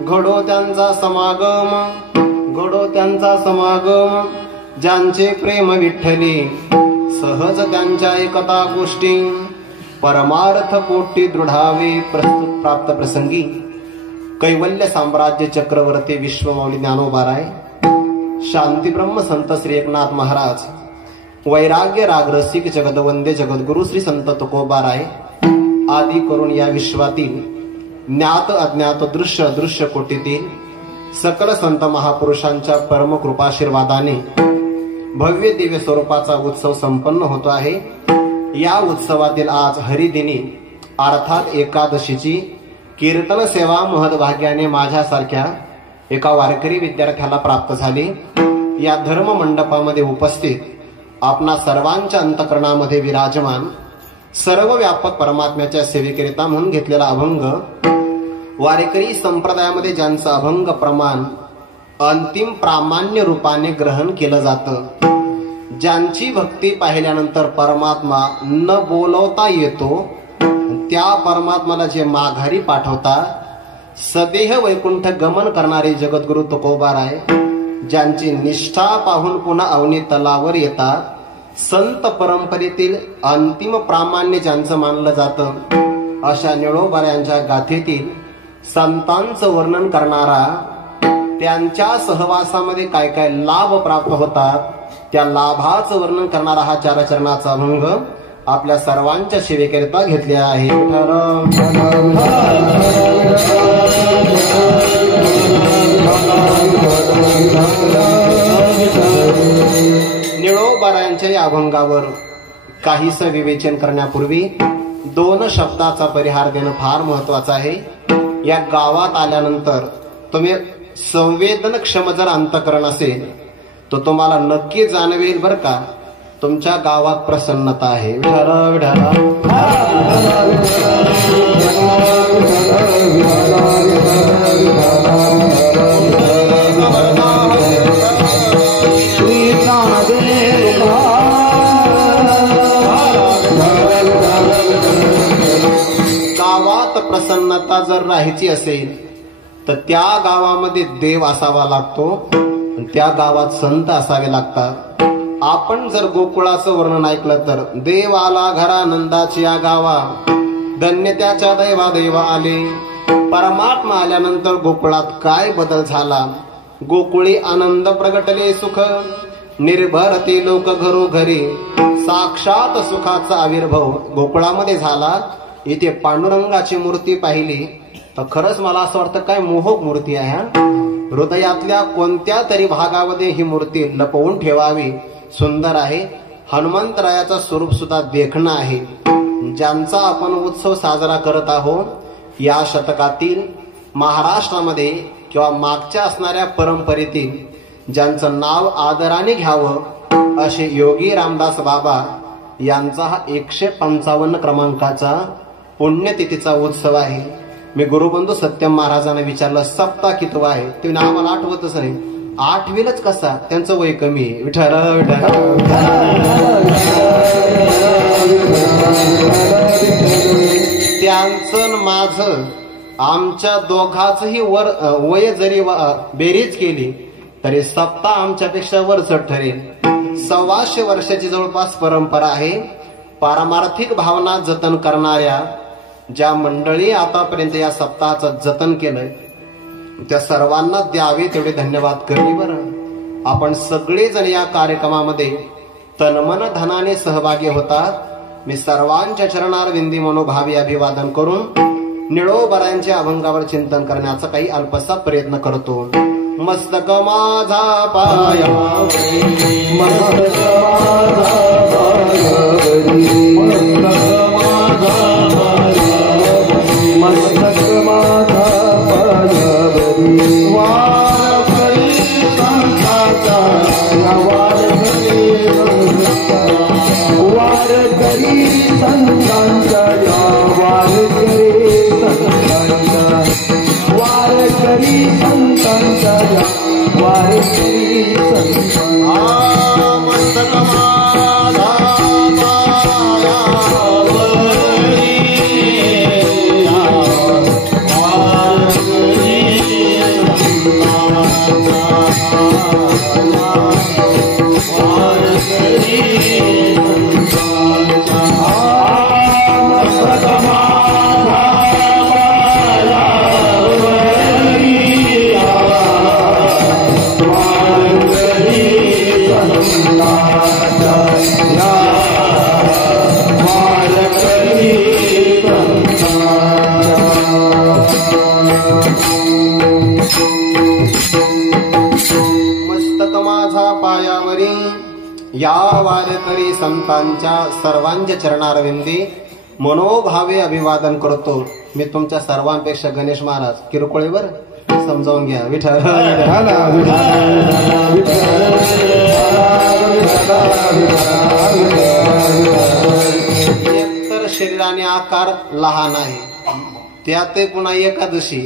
घडो त्यांचा समागम ज्यांचे प्रेम विठ्ठली सहज त्यांच्या एकता गोष्टी परमार्थ पोटी दृढावे प्राप्त प्रसंगी कैवल्य साम्राज्य चक्रवर्ती विश्वमाऊली ज्ञानोबाराय शांती ब्रह्म संत श्री एकनाथ महाराज वैराग्य राग रसिक जगदवंदे जगद्गुरु श्री संत तुकोबाराय आदी करून या विश्वातील ज्ञात अज्ञात दृश्य अदृश्य कोटीतील सकल संत महापुरुषांच्या परम कृपाशीर्वादाने भव्य दिव्य स्वरूपाचा उत्सव संपन्न होतो आहे। या उत्सवातील आज हरिदिनी अर्थात एकादशीची कीर्तन सेवा महद्भाग्याने माझ्यासारख्या एका वारकरी विद्यार्थ्याला प्राप्त झाली। या धर्म मंडपामध्ये उपस्थित आपणा सर्वांच्या अंतःकरणामध्ये विराजमान सर्व व्यापक परमात्म्याच्या सेवेकरिता म्हणून घेतलेला अभंग वारकरी संप्रदायामध्ये ज्यांचं अभंग प्रमाण अंतिम प्रामाण्य रूपाने ग्रहण केलं जातं, ज्यांची भक्ती पाहिल्यानंतर परमात्मा न बोलवता येतो, त्या परमात्माला जे माघारी पाठवता सदेह वैकुंठ गमन करणारे जगद्गुरु तुकोबाराय ज्यांची निष्ठा पाहून पुन्हा अवनी तलावर येतात, संत परंपरेतील अंतिम प्रामाण्य ज्यांचं मानलं जातं, अशा निळोबाऱ्यांच्या गाथेतील संतांचं वर्णन करणारा त्यांच्या सहवासामध्ये काय काय लाभ प्राप्त होतात त्या लाभाचं वर्णन करणारा हा चारचरणाचा अभंग आपल्या सर्वांच्या सेवेकरिता घेतले आहे। निळोबारायांच्या या अभंगावर काहीसं विवेचन करण्यापूर्वी दोन शब्दाचा परिहार देणं फार महत्वाचं आहे। या गावात आल्यानंतर तुम्ही संवेदनक्षम जर अंतःकरण असेल तर तुम्हाला नक्की जाणवेल बर का तुमच्या गावात प्रसन्नता आहे। गावात प्रसन्नता जर राहायची असेल तर त्या गावामध्ये देव असावा लागतो, त्या गावात संत असावे लागतात। आपण जर गोकुळाचं वर्णन ऐकलं तर देव आला घरा नंदाची या गावा, धन्य त्याच्या दैवा दैवा आले। परमात्मा आल्यानंतर गोकुळात काय बदल झाला, गोकुळी आनंद प्रगटले सुख, निर्भरते लोक घरोघरी, साक्षात सुखाचा आविर्भाव गोकुळामध्ये झाला। इथे पांडुरंगाची मूर्ती पाहिली तर खरंच मला असं वाटतं काय मोहक मूर्ती आहे। हृदयातल्या कोणत्या तरी भागामध्ये ही मूर्ती लपवून ठेवावी, सुंदर आहे। हनुमंतरायाचं स्वरूप सुद्धा देखणं आहे। ज्यांचा आपण उत्सव साजरा करत आहोत या शतकातील महाराष्ट्रामध्ये किंवा मागच्या असणाऱ्या परंपरेतील ज्यांचं नाव आदराने घ्यावं असे योगी रामदास बाबा यांचा हा 155 क्रमांकाचा पुण्यतिथीचा उत्सव आहे। मी गुरुबंधू सत्यम महाराजांना विचारलं सप्ताह कितवा आहे, ते आम्हाला आठवतच नाही। 8वीलाच कसा, त्यांचं वय कमी आहे। विठ्ठल त्यांचं माझं आमच्या दोघाचही वय जरी बेरीज केली तरी सप्ताह आमच्यापेक्षा वरचढ ठरेल। 125 वर्षाची जवळपास परंपरा आहे। पारमार्थिक भावना जतन करणाऱ्या ज्या मंडळी आतापर्यंत या सप्ताहाचं जतन केलंय त्या सर्वांना द्यावे तेवढे धन्यवाद करणे। बरं आपण सगळेजण या कार्यक्रमामध्ये तनमन धनाने सहभागी होतात। मी सर्वांच्या चरणारविंदी मनोभावी अभिवादन करून निळोबारायांच्या अभंगावर चिंतन करण्याचा काही अल्पसा प्रयत्न करतो। मस्तक माझा पायावरी, मस्तक माझा पायावरी, मस्तक माझा पायावरी, वार करी संताचा, वार करी संताचा, वार करी संतांचा, वार करी संतांचा, वार करी संतांचा, वार करी संतांचा। मस्तक माझा पायावरी, वार करी मस्तक माझा पायावरी या वारकरी संतांच्या सर्वांच्या चरणारविंदी मनोभावे अभिवादन करतो. मी तुमच्या सर्वांपेक्षा गणेश महाराज किरकोळीवर समजावून घ्या. विठ्ठल एकतर शरीराने आकार लहान आहे, त्यात पुन्हा एकादशी,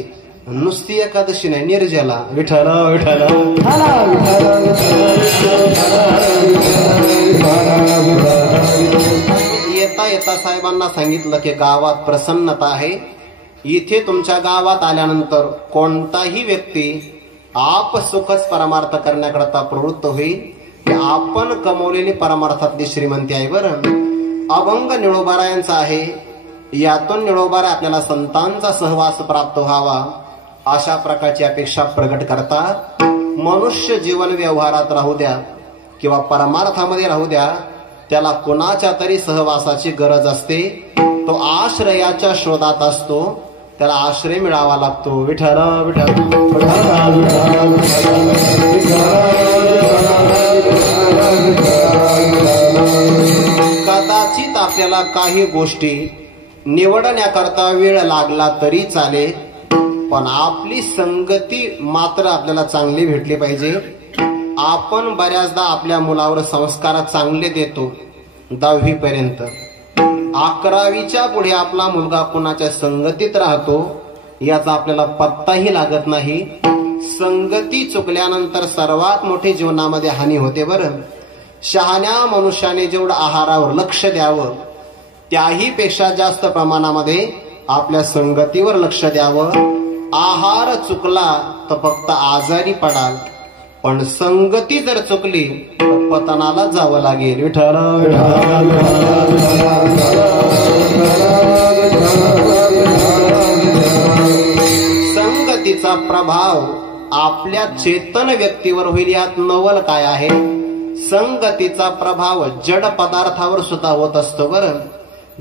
नुसती एकादशी नाही, निर्जला. विठ्ठल विठ्ठल येता येता साहेबांना सांगितलं की गावात प्रसन्नता आहे. इथे तुमच्या गावात आल्यानंतर कोणताही व्यक्ती आपसुखच परमार्थ करण्याकरता प्रवृत्त होईल की आपण कमवलेली परमार्थातली श्रीमंती आहे. बरं, अभंग निळोबारायांचा आहे. यातून निळोबारा आपल्याला संतांचा सहवास प्राप्त व्हावा अशा प्रकारची अपेक्षा प्रगट करतात. मनुष्य जीवन व्यवहारात राहू द्या किंवा परमार्थामध्ये राहू द्या, त्याला कोणाच्या तरी सहवासाची गरज असते. तो आश्रयाच्या शोधात असतो, त्याला आश्रय मिळावा लागतो. विठ्ठल विठ्ठल कदाचित आपल्याला काही गोष्टी निवडण्याकरता वेळ लागला तरी चालेल, पण आपली संगती मात्र आपल्याला चांगली भेटली पाहिजे. आपण बऱ्याचदा आपल्या मुलावर संस्कार चांगले देतो 10वी पर्यंत. 11वीच्या पुढे आपला मुलगा कोणाच्या संगतीत राहतो याचा आपल्याला पत्ताही लागत नाही. संगती चुकल्यानंतर सर्वात मोठी जीवनामध्ये हानी होते. बरं, शहाण्या मनुष्याने जेवढं आहारावर लक्ष द्यावं त्याही पेक्षा जास्त प्रमाणामध्ये आपल्या संगतीवर लक्ष द्यावं. आहार चुकला तर फक्त आजारी पडाल, पण संगती जर चुकली तर पतनाला जावं लागेल. विठ्ठल संगतीचा प्रभाव आपल्या चेतन व्यक्तीवर होईल. यात नवल काय आहे? संगतीचा प्रभाव जड पदार्थावर सुद्धा होत असतो. बरं,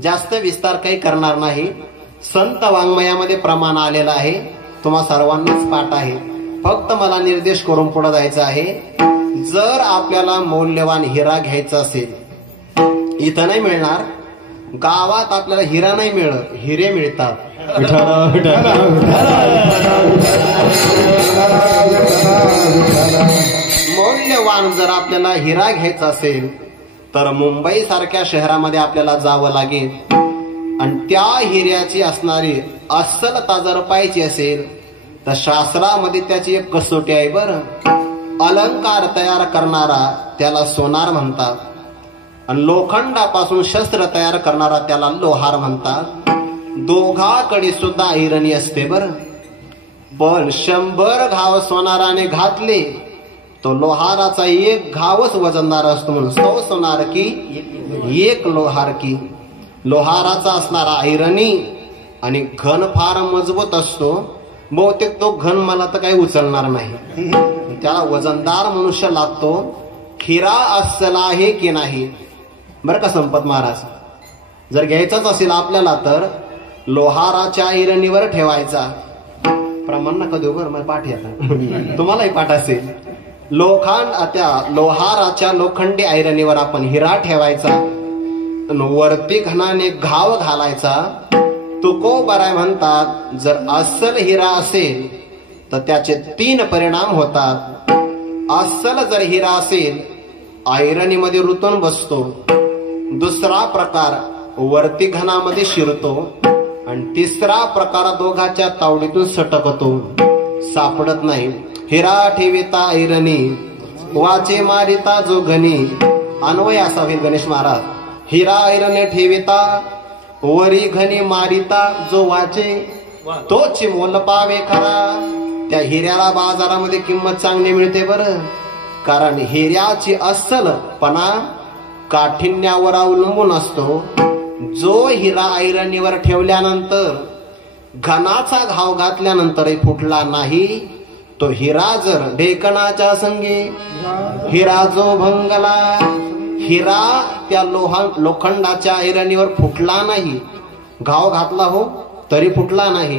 जास्त विस्तार काही करणार नाही. संत वाङ्मयामध्ये प्रमाण आलेलं आहे, तुम्हा सर्वांनाच पाठ आहे. फक्त मला निर्देश करून पुढे जायचं आहे. जर आपल्याला मौल्यवान हिरा घ्यायचा असेल, इथं नाही मिळणार. गावात आपल्याला हिरा नाही मिळत, हिरे मिळतात. मौल्यवान जर आपल्याला हिरा घ्यायचा असेल तर मुंबई सारख्या शहरामध्ये आपल्याला जावं लागेल. आणि त्या हिऱ्याची असणारी अस्सलता जर पाहायची असेल तर शास्त्रामध्ये त्याची एक कसोटी आहे. बरं, अलंकार तयार करणारा त्याला सोनार म्हणतात, आणि लोखंडापासून शस्त्र तयार करणारा त्याला लोहार म्हणतात. दोघाकडे सुद्धा ऐरणी असते. बरं, पण 100 घाव सोनाराने घातले तो लोहाराचा एक घावच वजनदार असतो. म्हणून 100 सोनार की एक लोहार की. लोहाराचा असणारा ऐरणी आणि घन फार मजबूत असतो. बहुतेक तो घन मला तर काही उचलणार नाही, त्याला वजनदार मनुष्य लागतो. हिरा अस्सल आहे की नाही? बरं का संपत महाराज, जर घ्यायचाच असेल आपल्याला तर लोहाराच्या ऐरणीवर ठेवायचा. प्रमाण नका देऊ बरं, मला पाठ येतात, तुम्हालाही पाठ असेल. त्या लोहाराच्या लोखंडी ऐरणीवर आपण हिरा ठेवायचा, वरती घनाने घाव घालायचा. तुकोबाराय म्हणतात, जर अस्सल हिरा असेल तर त्याचे 3 परिणाम होतात. अस्सल जर हिरा असेल ऐरणीमध्ये रुतून बसतो, दुसरा प्रकार वरती घनामध्ये शिरतो, आणि तिसरा प्रकार दोघाच्या तावडीतून सटकतो, सापडत नाही. हिरा ठेविता ऐरणी वाचे मारिता जो घनी. अन्वय असा होईल गणेश महाराज. हिरा ऐरणे ठेविता वरी घनी मारिता जो वाचे तोच मोल पावे खरा. त्या हिऱ्याला बाजारामध्ये किंमत चांगली मिळते. बरं, कारण हिऱ्याची अस्सलपणा काठिण्यावर अवलंबून असतो. जो हिरा ऐरणीवर ठेवल्यानंतर घनाचा घाव घातल्यानंतरही फुटला नाही, तो हिरा जर ढेकणाच्या संगे हिरा जो भंगला. हिरा त्या लोखंडाच्या ऐरणीवर फुटला नाही, घाव घातला हो तरी फुटला नाही,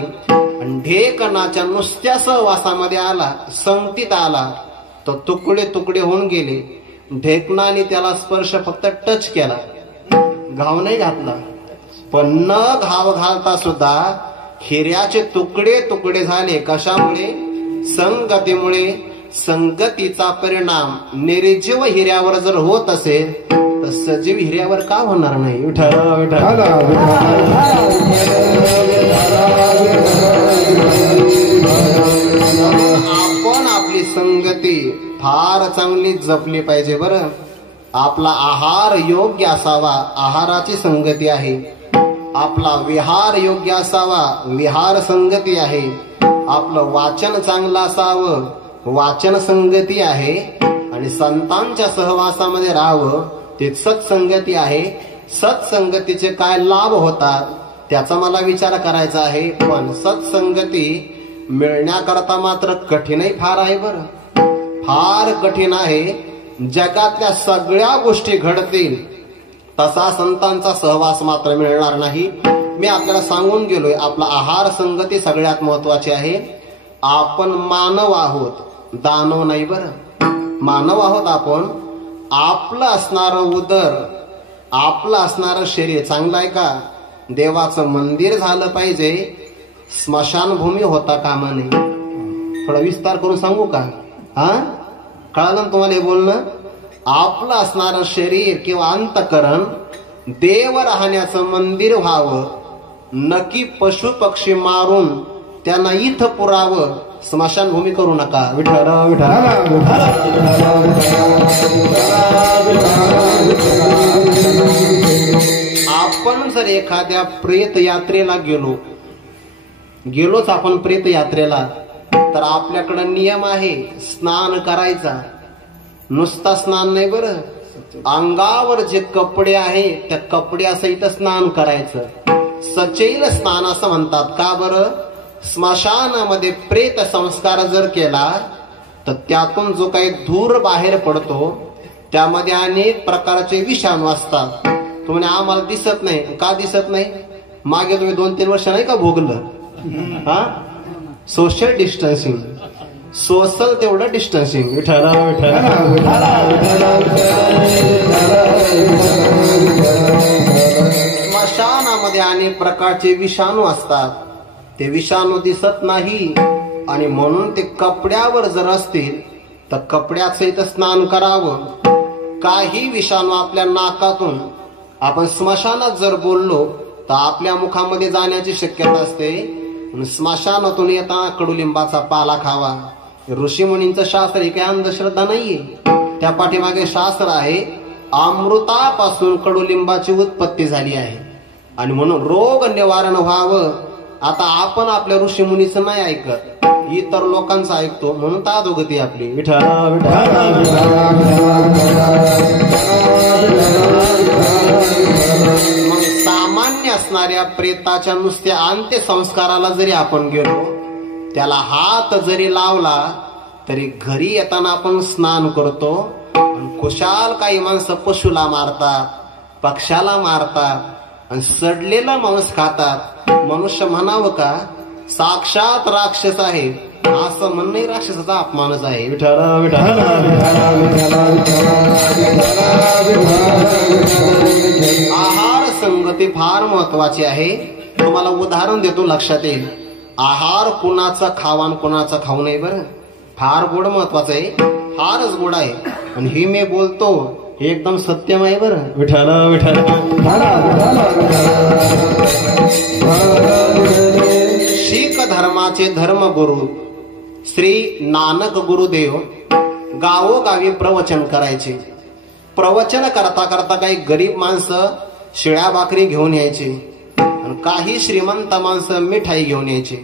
आणि ढेकणाच्या नुसत्या सहवासामध्ये आला, संगतीत आला, तो तुकडे तुकडे होऊन गेले. ढेकणाने त्याला स्पर्श फक्त टच केला, घाव नाही घातला. पण न घाव घालता सुद्धा हिऱ्याचे तुकडे तुकडे झाले. कशामुळे? संगतीमुळे. संगतीचा परिणाम निर्जीव हिऱ्यावर जर होत असेल तर सजीव हिऱ्यावर का होणार नाही? विठ्ठल विठ्ठल. आपण आपली संगती फार चांगली जपली पाहिजे बरं. आपला आहार योग्य असावा, आहाराची संगती आहे. आपला विहार योग्य असावा, विहार संगती आहे. आपलं वाचन चांगलं असावं, वाचन संगती आहे. आणि संतांच्या सहवासामध्ये राहावं, ते सत्संगती आहे. सत्संगतीचे काय लाभ होतात त्याचा मला विचार करायचा आहे. पण सत्संगती मिळण्याकरता मात्र कठीणही फार आहे बरं, फार कठीण आहे. जगातल्या सगळ्या गोष्टी घडतील तसा संतांचा सहवास मात्र मिळणार नाही. मी आपल्याला सांगून गेलोय, आपला आहार संगती सगळ्यात महत्वाची आहे. आपण मानव आहोत, दानव नाही बरं. मानव आहोत आपण. आपलं असणारं उदर, आपलं असणारं शरीर चांगलं आहे का? देवाचं मंदिर झालं पाहिजे, स्मशानभूमी होता कामा नये. थोडा विस्तार करून सांगू का? कळालं ना तुम्हाला हे बोलणं? आपलं असणारं शरीर किंवा अंतकरण देव राहण्याचं मंदिर व्हावं. नक्की पशु पक्षी मारून त्यांना इथं पुरावं, स्मशानभूमी करू नका. विठ्ठल विठ्ठल. आपण जर एखाद्या प्रेत यात्रेला गेलोच आपण प्रेत यात्रेला, तर आपल्याकडे नियम आहे स्नान करायचा. नुसता स्नान नाही बरं, अंगावर जे कपडे आहे त्या कपड्यासहित स्नान करायचं. सचैल स्नान असं म्हणतात. का बरं? स्मशानामध्ये प्रेत संस्कार जर केला तर त्यातून जो काही धूर बाहेर पडतो त्यामध्ये अनेक प्रकारचे विषाणू असतात. तुम्ही आम्हाला दिसत नाही. का दिसत नाही? मागे तुम्ही 2-3 वर्ष नाही का भोगलं? सोशल डिस्टन्सिंग, सोशल तेवढं डिस्टन्सिंग. विठ्ठल विठ्ठल. स्मशानामध्ये अनेक प्रकारचे विषाणू असतात. ते विषाणू दिसत नाही आणि म्हणून ते कपड्यावर जर असतील तर कपड्यासहित स्नान करावं. काही विषाणू आपल्या नाकातून आपण स्मशानात जर बोललो तर आपल्या मुखामध्ये जाण्याची शक्यता असते. स्मशानातून येताना कडुलिंबाचा पाला खावा. ऋषी मुनींचं शास्त्र ही काही अंधश्रद्धा नाहीये. त्या पाठीमागे शास्त्र आहे. अमृतापासून कडुलिंबाची उत्पत्ती झाली आहे आणि म्हणून रोग निवारण व्हावं. आता आपण आपल्या ऋषी मुनीचं नाही ऐकत, इतर लोकांचं ऐकतो, म्हणून तादोगती आपली. विठ्ठल मग सामान्य असणाऱ्या प्रेताच्या नुसत्या अंत्यसंस्काराला जरी आपण गेलो, त्याला हात जरी लावला तरी घरी येताना आपण स्नान करतो. खुशाल काही माणसं पशुला मारतात, पक्षाला मारतात आणि सडलेला मांस खातात. मनुष्य म्हणावं का साक्षात राक्षस आहे? असं म्हणणं राक्षसाचा अपमानच आहे. विठ्ठल विठ्ठल. आहार संगती फार महत्वाची आहे. तुम्हाला उदाहरण देतो, लक्षात येईल. आहार कुणाचा खावा आणि कुणाचा खाऊ नये बरं. फार गोड महत्वाचं आहे, फारच गोड आहे. आणि हे मी बोलतो हे एकदम सत्यम आहे बरं. विठ्ठल विठ्ठल. शीख धर्माचे धर्मगुरु श्री नानक गुरुदेव गावोगावी प्रवचन करायचे. प्रवचन करता करता काही गरीब माणसं शिळ्या भाकरी घेऊन यायचे आणि काही श्रीमंत माणसं मिठाई घेऊन यायचे.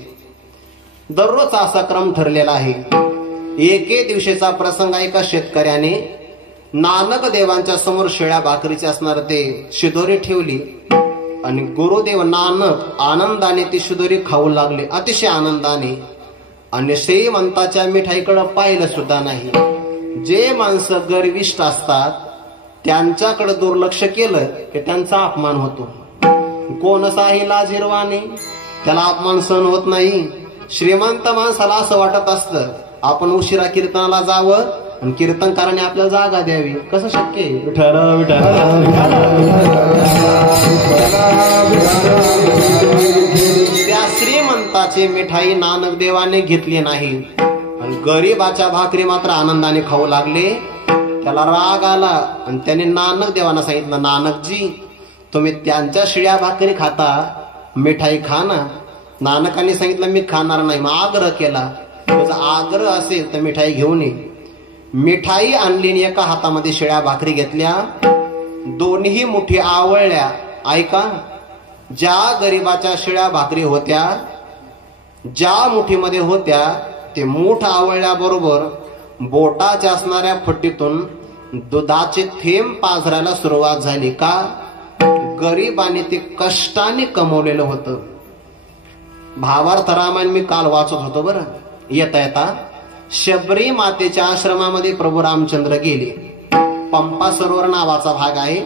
दररोज असा क्रम ठरलेला आहे. एके दिवशीचा प्रसंग एका शेतकऱ्याने नानक देवांच्या समोर शिळ्या भाकरीचे असणार ते शिदोरी ठेवली आणि गुरुदेव नानक आनंदाने ती शिदोरी खाऊ लागले, अतिशय आनंदाने. आणि श्रीमंताच्या मिठाईकडे पाहिलं सुद्धा नाही. जे माणसं गर्विष्ठ असतात त्यांच्याकडे दुर्लक्ष केलं की त्यांचा अपमान होतो. कोणसाही लाजिरवाने त्याला अपमान सहन होत नाही. श्रीमंत माणसाला असं वाटत असतं आपण उशिरा कीर्तनाला जावं आणि कीर्तनकाराने आपल्याला जागा द्यावी. कसं शक्य आहे? त्या श्रीमंताची मिठाई नानक देवाने घेतली नाही आणि गरीबाच्या भाकरी मात्र आनंदाने खाऊ लागले. त्याला राग आला आणि त्याने नानक देवांना सांगितलं, नानकजी तुम्ही त्यांच्या शिळ्या भाकरी खाता, मिठाई खा ना. नानकांनी सांगितलं मी खाणार नाही. मग आग्रह केला, तुझा आग्रह असेल तर मिठाई घेऊन ये. मिठाई आणली आणि एका हातामध्ये शिळ्या भाकरी घेतल्या, दोन्ही मुठी आवळल्या. ऐका, ज्या गरीबाच्या शिळ्या भाकरी होत्या, ज्या मुठीमध्ये होत्या ते मूठ आवळल्याबरोबर बोटाच्या असणाऱ्या फटीतून दुधाचे थेंब पाझरायला सुरुवात झाली. का? गरीबाने ते कष्टाने कमवलेलं होतं. भावार्थ रामायण मी काल वाचत होतो बरं. येता येता शबरी मातेच्या आश्रमामध्ये प्रभू रामचंद्र गेले. पंपा सरोवर नावाचा भाग आहे.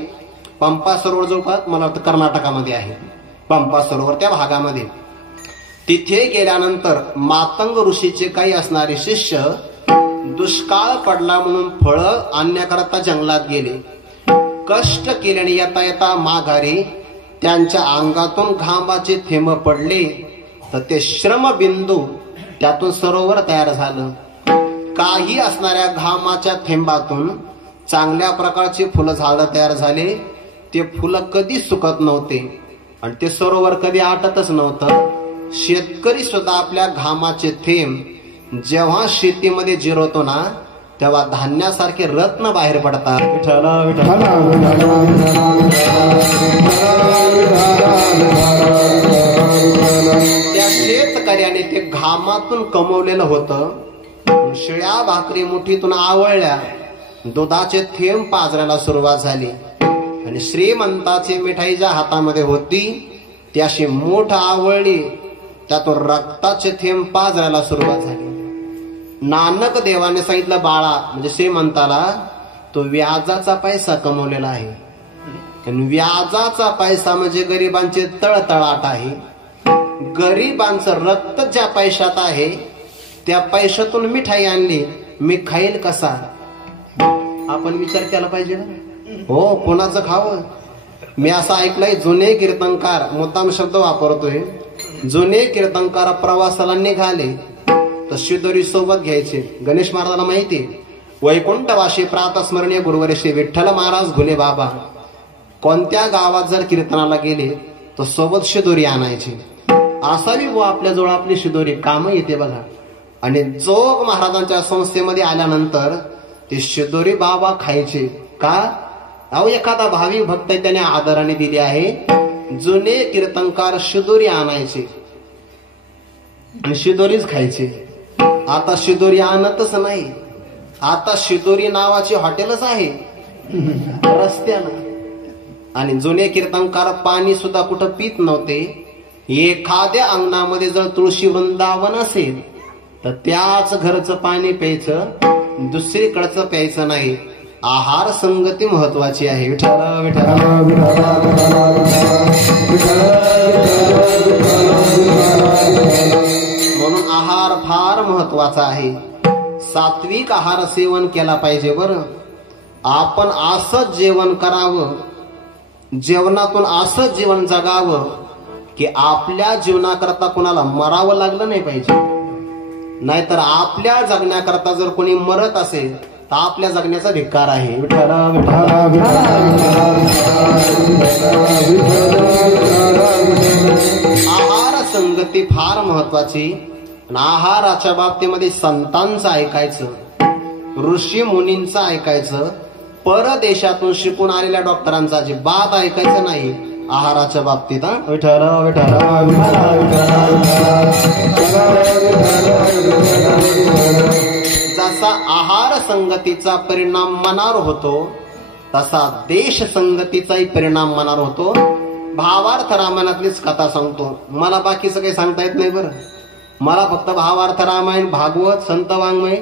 पंपा सरोवर जो मला वाटतं कर्नाटकामध्ये आहे. पंपा सरोवर त्या भागामध्ये तिथे गेल्यानंतर मातंग ऋषीचे काही असणारे शिष्य दुष्काळ पडला म्हणून फळं आणण्याकरता जंगलात गेले. कष्ट केल्याने येता येता माघारी त्यांच्या अंगातून घामाचे थेंब पडले तर ते श्रमबिंदू त्यातून सरोवर तयार झालं. काही असणाऱ्या घामाच्या थेंबातून चांगल्या प्रकारचे फुलं झाडं तयार झाले. ते फुलं कधी सुकत नव्हते आणि ते सरोवर कधी आटतच नव्हतं. शेतकरी सुद्धा आपल्या घामाचे थेंब जेव्हा शेतीमध्ये जिरवतो ना तेव्हा धान्यासारखे रत्न बाहेर पडतात. त्या शेतकऱ्याने ते घामातून कमवलेलं होतं. शिळ्या भाकरी मुठीतून आवळल्या, दुधाचे थेंब पाजरायला सुरुवात झाली आणि श्रीमंताची मिठाई ज्या हातामध्ये होती ती अशी मूठ आवळली, त्यातून रक्ताचे थेंब पाजरायला सुरुवात झाली. नानक देवाने सांगितलं, बाळा म्हणजे श्रीमंताला तो व्याजाचा पैसा कमवलेला आहे. आणि व्याजाचा पैसा म्हणजे गरिबांचे तळतळाट आहे. गरिबांचं रक्त ज्या पैशात आहे त्या पैशातून मिठाई आणली, मी खाईल कसा? आपण विचार केला पाहिजे ना. हो, कोणाचं खावं? मी असं ऐकलंय, जुने कीर्तनकार, मुद्दाम शब्द वापरतोय, जुने कीर्तनकार प्रवासाला निघाले तर शिदोरी सोबत घ्यायचे. गणेश महाराजांना माहिती, वैकुंठवाशी प्रातस्मरणीय गुरुवारी श्री विठ्ठल महाराज घुले बाबा कोणत्या गावात जर कीर्तनाला गेले तर सोबत शिदोरी आणायची. असावी व आपल्याजवळ आपली शिदोरी काम येते बघा. आणि जोग महाराजांच्या संस्थेमध्ये आल्यानंतर ते शिदोरी बाबा खायचे. का? अहो, एखादा भावी भक्त त्याने आदराने दिली आहे. जुने कीर्तनकार शिदोरी आणायचे आणि शिदोरीच खायचे. आता शिदोरी आणतच नाही. आता शिदोरी नावाची हॉटेलच आहे रस्त्यानं. आणि जुने कीर्तनकार पाणी सुद्धा कुठं पित नव्हते. एखाद्या अंगणामध्ये जर तुळशी वृंदावन असेल तर त्याच घरचं पाणी प्यायचं, दुसरीकडचं प्यायचं नाही. आहार संगती महत्वाची आहे. म्हणून आहार फार महत्वाचा आहे. सात्विक आहार सेवन केला पाहिजे. बरं, आपण असंच जेवण करावं, जेवणातून असंच जीवन जगावं की आपल्या जीवनाकरता कोणाला मरावं लागलं नाही पाहिजे. नाहीतर आपल्या जगण्याकरता जर कोणी मरत असेल तर आपल्या जगण्याचा धिक्कार आहे. आहार संगती फार महत्वाची. आहाराच्या बाबतीमध्ये संतांचं ऐकायचं, ऋषी मुनींचं ऐकायचं, परदेशातून शिकून आलेल्या डॉक्टरांचा अजिबात ऐकायचं नाही आहाराच्या बाबतीत. जसा आहार संगतीचा परिणाम मनावर होतो तसा देश संगतीचाही परिणाम मनावर होतो. भावार्थ रामायणातलीच कथा सांगतो. मला बाकीचं काही सांगता येत नाही. बरं, मला फक्त भावार्थ रामायण, भागवत, संत वाङ्मय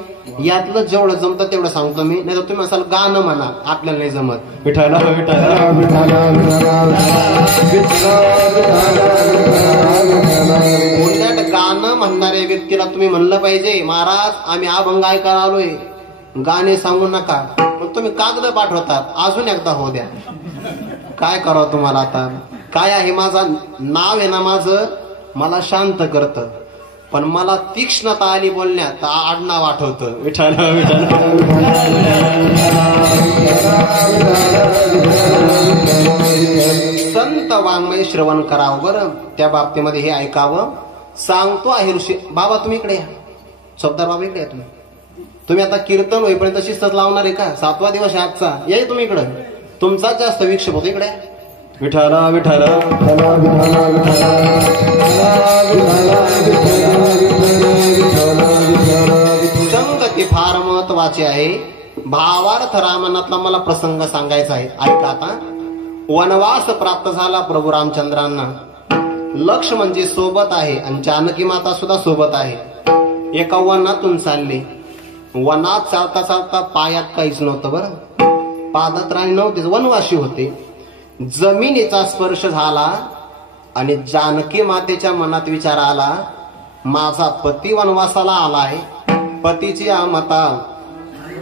यातलं जेवढं जमतं तेवढं सांगतो मी. नाही तर तुम्ही असाल गाणं म्हणा, आपल्याला नाही जमत. विठ्ठल विठ्ठल गाणं म्हणणाऱ्या व्यक्तीला तुम्ही म्हणलं पाहिजे, महाराज आम्ही अभंग ऐकायला आलोय, गाणे सांगू नका. पण तुम्ही कागद पाठवतात, अजून एकदा होऊ द्या. काय करावं तुम्हाला आता? काय आहे, माझं नाव आहे ना, माझं मला शांत करतं, पण मला तीक्ष्णता आली बोलण्यात, आडनाव आठवतं. विठ्ठल विठ्ठल. संत वाङ्मय श्रवण करावं बरं, त्या बाबतीमध्ये हे ऐकावं. सांगतो आहे ऋषी. बाबा तुम्ही इकडे या, सबदार बाबा इकडे या. तुम्ही आता कीर्तन होईपर्यंत शिस्तच लावणार आहे का? 7वा दिवस आहे आजचा. या तुम्ही इकडं, तुमचा जास्त विक्षेप होतो. इकडे विठ्ठल विठ्ठल. संगती फार महत्वाची आहे. भावार्थ रामायणातला मला प्रसंग सांगायचा आहे, ऐका आता. वनवास प्राप्त झाला प्रभू रामचंद्रांना. लक्ष्मणजी सोबत आहे आणि जानकी माता सुद्धा सोबत आहे. एका वनातून चालले. वनात चालता चालता पायात काहीच नव्हतं बरं, पादत राणी नव्हते, वनवासी होते. जमिनीचा स्पर्श झाला आणि जानकी मातेच्या मनात विचार आला, माझा पती वनवासाला आलाय, पतीची मता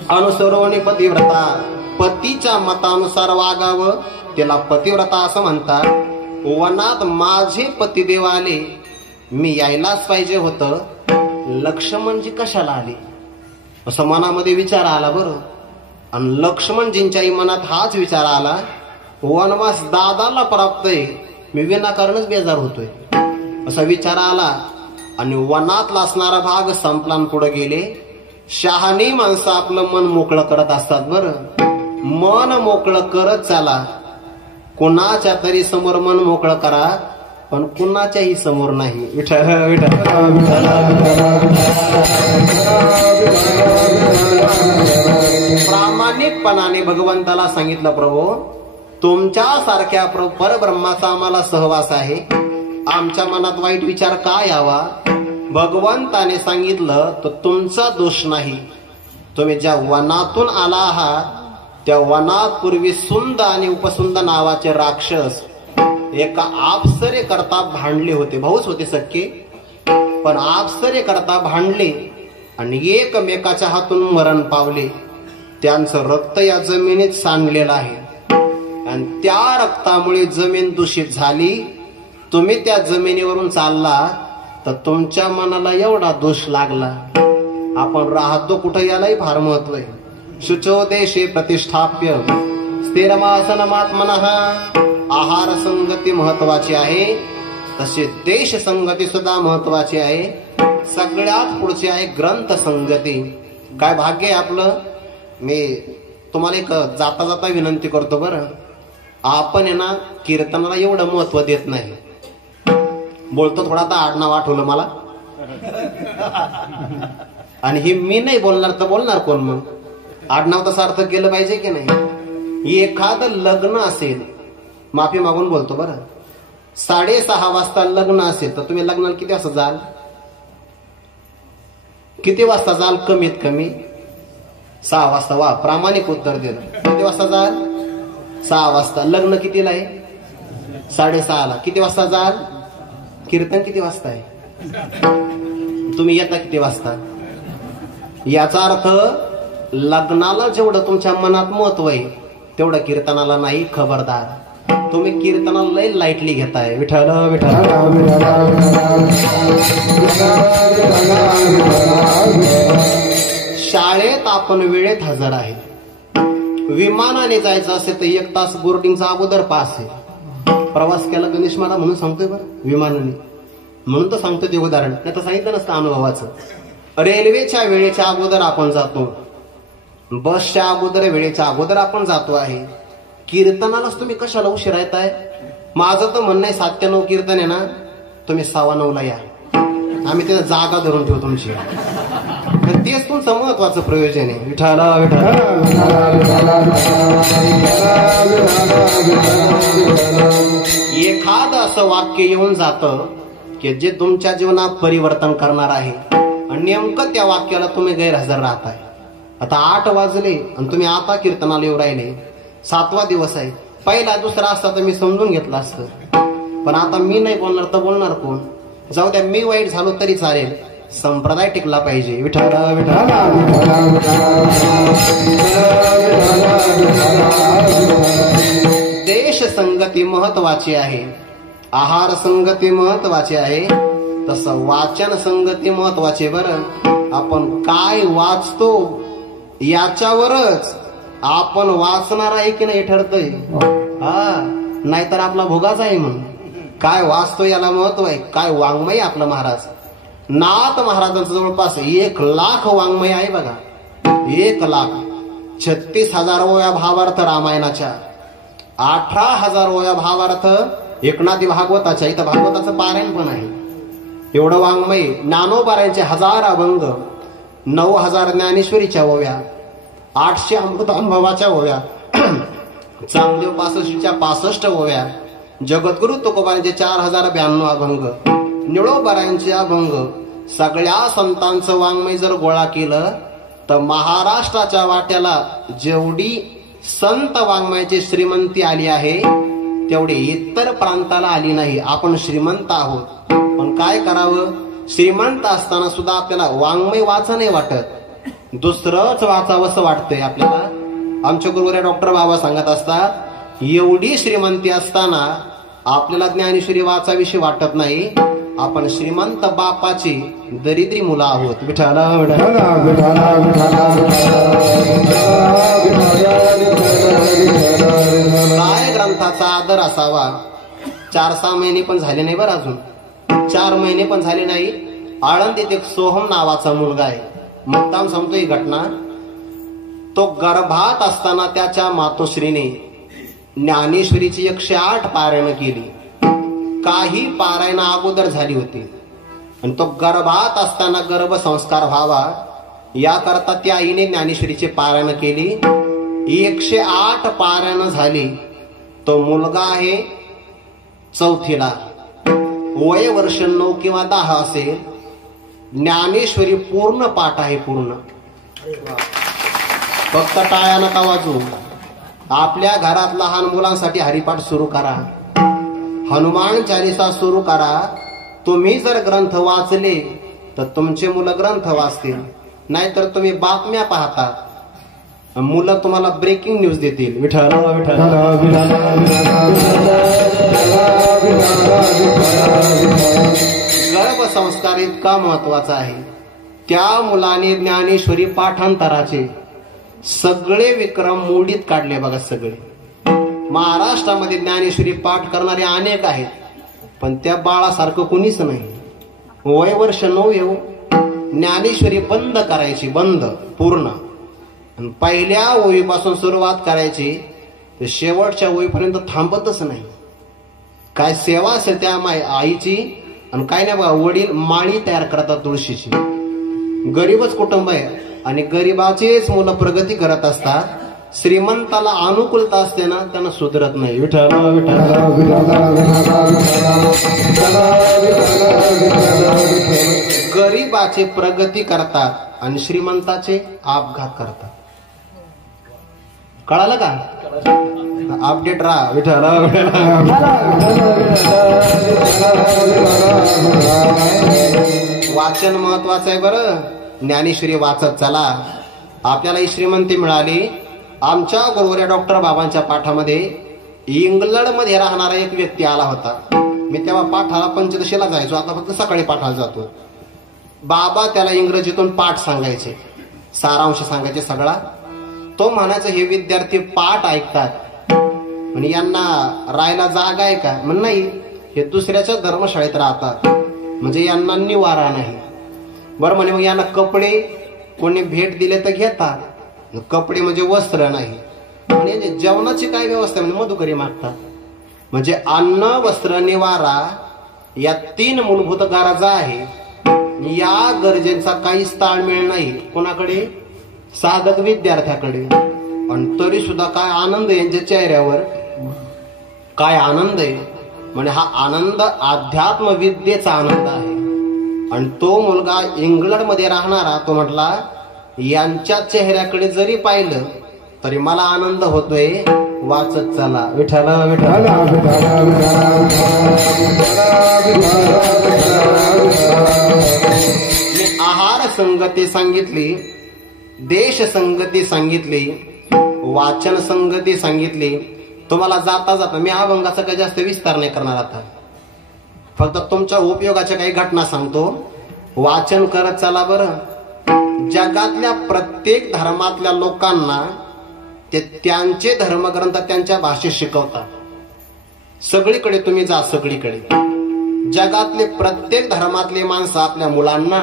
अनुसरून पतिव्रता, पतीच्या मतानुसार वागावं, त्याला पतिव्रता असं म्हणतात. वनात माझे पतिदेव आले, मी यायलाच पाहिजे होतं, लक्ष्मणजी कशाला आले असं मनामध्ये विचार आला बरं. आणि लक्ष्मणजींच्याही मनात हाच विचार आला, वनवास दादाला प्राप्त आहे, मी विनाकारणच बेजार होतोय असा विचार आला. आणि वनातला असणारा भाग संपला, पुढे गेले. शहाणी माणसं आपलं मन मोकळं करत असतात बरं. मन मोकळं करत चला, कुणाच्या तरी समोर मन मोकळं करा, पण कुणाच्याही समोर नाही. विठ्ठल विठ्ठल. प्रामाणिकपणाने भगवंताला सांगितलं, प्रभू तुमच्या सारख्या परब्रह्माचा आम्हाला सहवास आहे, आमच्या मनात वाईट विचार का यावा? भगवंताने सांगितलं तर तुमचा दोष नाही. तुम्ही ज्या वनातून आला आहात त्या वनात पूर्वी सुंद आणि उपसुंद नावाचे राक्षस एका अप्सरे करता भांडले होते. भाऊच होते सख्खे, पण अप्सरे करता भांडले आणि एकमेकाच्या हातून मरण पावले. त्यांचं रक्त या जमिनीत सांडलेलं आहे आणि त्या रक्तामुळे जमीन दूषित झाली. तुम्ही त्या जमिनीवरून चालला तर तुमच्या मनाला एवढा दोष लागला. आपण राहतो कुठं यालाही फार महत्व आहे. शुचो देशे प्रतिष्ठाप्य स्थिरमासनमात्मनः. आहार संगती महत्वाची आहे, तसे देश संगती सुद्धा महत्वाची आहे. सगळ्यात पुढची आहे ग्रंथ संगती. काय भाग्य आहे आपलं. मी तुम्हाला एक जाता जाता विनंती करतो बरं, आपण आहे ना कीर्तनाला एवढं महत्व देत नाही. बोलतो थोडा, आता आडनाव आठवलं मला, आणि हे मी नाही बोलणार तर बोलणार कोण मग? आडनाव तसं अर्थ केलं पाहिजे की नाही. एखादं लग्न असेल, माफी मागून बोलतो बरं, 6:30 वाजता लग्न असेल तर तुम्ही लग्नाला किती वाजता जाल? किती वाजता जाल? कमीत कमी 6 वाजता. वा, प्रामाणिक उत्तर दिलं. किती वाजता जाल? 6 वाजता. लग्न कितीला आहे? 6:30ला. किती वाजता जाल? कीर्तन किती वाजता आहे? तुम्ही येता किती वाजता? याचा अर्थ लग्नाला जेवढं तुमच्या मनात महत्व आहे तेवढं कीर्तनाला नाही. खबरदार, तुम्ही कीर्तनाला लय लाईटली घेताय. विठ्ठल विठ्ठल. शाळेत आपण वेळेत हजर आहे. विमानाने जायचं असेल तर 1 तास बोर्डिंगचा अगोदर पास आहे. प्रवास केला गणेश मला म्हणून सांगतोय बरं, विमानाने म्हणून तर सांगतोय ते उदाहरण, नाही तर सांगितलं नसतं अनुभवाचं. रेल्वेच्या वेळेच्या अगोदर आपण जातो, बसच्या अगोदर वेळेच्या अगोदर आपण जातो आहे. कीर्तनालाच तुम्ही कशाला उशिरा येताय? माझं तर म्हणणं आहे 7 ते 9 कीर्तन आहे ना, तुम्ही 9:15 या, आम्ही तिथं जागा धरून ठेवू तुमची. तेच तुमचं महत्वाचं प्रयोजन आहे. विठ्ठल विठ्ठल. एखादं असं वाक्य येऊन जातं की जे तुमच्या जीवनात परिवर्तन करणार आहे आणि नेमकं त्या वाक्याला तुम्ही गैरहजर राहताय. आता 8 वाजले आणि तुम्ही आता कीर्तनाला येऊ राहिले. 7वा दिवस आहे. पहिला दुसरा असता तर मी समजून घेतला असतं, पण आता मी नाही बोलणार तर बोलणार कोण? जाऊ द्या मी वाईट झालो तरी चालेल, संप्रदाय टिकला पाहिजे. विठ्ठल देश संगती महत्वाची आहे, आहार संगती महत्वाची आहे, तसं वाचन संगती महत्वाची. बरं, आपण काय वाचतो याच्यावरच आपण वाचणार आहे की नाही ठरतंय. हा, नाहीतर आपला भोगाच आहे. म्हणून काय वाचतो याला महत्व आहे. काय वाङ्मय आपलं महाराज. नाथ महाराजांचं जवळपास 1,00,000 वाङ्मय आहे बघा. 1,36,000 ओव्या भावार्थ रामायणाच्या, 18,000 ओव्या भावार्थ एकनाथी भागवताच्या. इथं भागवताचं पारायण पण आहे. एवढं वाङ्मय. ज्ञानोबारायांचे 1000 अभंग, 9,000 ज्ञानेश्वरीच्या ओव्या, 800 अमृत अनुभवाच्या ओव्या, चांगदेव 65च्या 65 ओव्या, जगद्गुरु तुकोबारायांचे 4,092 अभंग, निळोबारायांचे अभंग. सगळ्या संतांचं वाङ्मय जर गोळा केलं तर महाराष्ट्राच्या वाट्याला जेवढी संत वाङ्मयाची श्रीमंती आली आहे तेवढी इतर प्रांताला आली नाही. आपण श्रीमंत आहोत, पण काय करावं. श्रीमंत असताना सुद्धा आपल्याला वाङ्मय वाचा नाही वाटत, दुसरंच वाचावंसं वाटतंय आपल्याला. आमचे गुरुवर्य डॉक्टर बाबा सांगत असतात, एवढी श्रीमंती असताना आपल्याला ज्ञानेश्वरी वाचाविषयी वाटत नाही. आपण श्रीमंत बापाची दरिद्री मुलं आहोत. विठ्ठल काय ग्रंथाचा आदर असावा. 4-6 महिने पण झाले नाही बरं, अजून 4 महिने पण झाले नाही. आळंदीत एक सोहम नावाचा मुलगा आहे. मुद्दाम सांगतो ही घटना. तो गर्भात असताना त्याच्या मातोश्रीने ज्ञानेश्वरीची 108 पारायण केली. काही पारायण अगोदर झाली होती, आणि तो गर्भात असताना गर्भसंस्कार व्हावा याकरता त्या आईने ज्ञानेश्वरीचे पारायण केली. 108 पारायण झाली. तो मुलगा आहे 4थीला, वय वर्ष 9 किंवा 10 असेल. ज्ञानेश्वरी पूर्ण पाठ आहे, पूर्ण. फक्त टाळ्या नका वाजवू. आपल्या घरात लहान मुलांसाठी हरिपाठ सुरू करा, हनुमान चालीसा सुरू करा. तुम्ही जर ग्रंथ वाचले तर तुमचे मुलं ग्रंथ वाचतील, नाहीतर तुम्ही बातम्या पाहता, मुलं तुम्हाला ब्रेकिंग न्यूज देतील. विठ्ठल गर्भसंस्कार इतका महत्वाचा आहे. त्या मुलाने ज्ञानेश्वरी पाठांतराचे सगळे विक्रम मोडीत काढले बघा. सगळे महाराष्ट्रामध्ये ज्ञानेश्वरी पाठ करणारे अनेक आहेत, पण त्या बाळासारखं कुणीच नाही. वय वर्ष 9 येऊ ज्ञानेश्वरी बंद करायची, बंद पूर्ण. आणि पहिल्या ओळीपासून सुरुवात करायची, शेवटच्या ओळीपर्यंत थांबतच नाही. काय सेवा असेल त्या आईची. आणि काय नाही बघा, वडील माळी तयार करतात तुळशीची. गरीबच कुटुंब आहे आणि गरीबाचेच मुलं प्रगती करत असतात. श्रीमंताला अनुकूलता असते ना, त्यांना सुधरत नाही. विठ्ठल गरीबाचे प्रगती करतात आणि श्रीमंताचे अपघात करतात. कळालं का? अपडेट राहा. विठ्ठल वाचन महत्वाचं आहे बरं. ज्ञानेश्वरी वाचत चला, आपल्याला ही श्रीमंती मिळाली. आमच्या गुरुवर्य डॉक्टर बाबांच्या पाठामध्ये इंग्लंडमध्ये राहणारा एक व्यक्ती आला होता. मी तेव्हा पाठाला पंचदशीला जायचो, आता फक्त सकाळी पाठाला जातो. बाबा त्याला इंग्रजीतून पाठ सांगायचे, सारांश सांगायचे सगळा. तो म्हणायचा, हे विद्यार्थी पाठ ऐकतात आणि यांना राहायला जागा आहे का? म्हण नाही, हे दुसऱ्याच्या धर्मशाळेत राहतात, म्हणजे यांना निवारा नाही. बरं म्हणे, मग यांना कपडे कोणी भेट दिले तर घेतात. कपडे म्हणजे वस्त्र नाही. म्हणजे जेवणाची काय व्यवस्था? म्हणजे मधुकरी मागतात. म्हणजे अन्न, वस्त्र, निवारा या 3 मूलभूत गरजा आहे. या गरजेचा काहीच ताळमेळ नाही कोणाकडे? साधक विद्यार्थ्याकडे. पण तरी सुद्धा काय आनंद यांच्या चेहऱ्यावर, काय आनंद आहे. म्हणजे हा आनंद अध्यात्म विद्येचा आनंद आहे. आणि तो मुलगा इंग्लंडमध्ये राहणारा, तो म्हटला, यांच्या चेहऱ्याकडे जरी पाहिलं तरी मला आनंद होतोय. वाचत चला विठ्ठल विठ्ठल. मी आहार संगती सांगितली, देश संगती सांगितली, वाचन संगती सांगितली. तुम्हाला जाता जाता मी अभंगाचा काही जास्त विस्तार नाही करणार आता, फक्त तुमच्या उपयोगाच्या काही घटना सांगतो. वाचन करत चला बरं. जगातल्या प्रत्येक धर्मातल्या लोकांना ते त्यांचे धर्मग्रंथ त्यांच्या भाषेत शिकवतात. सगळीकडे तुम्ही जा, सगळीकडे जगातले प्रत्येक धर्मातले माणसं आपल्या मुलांना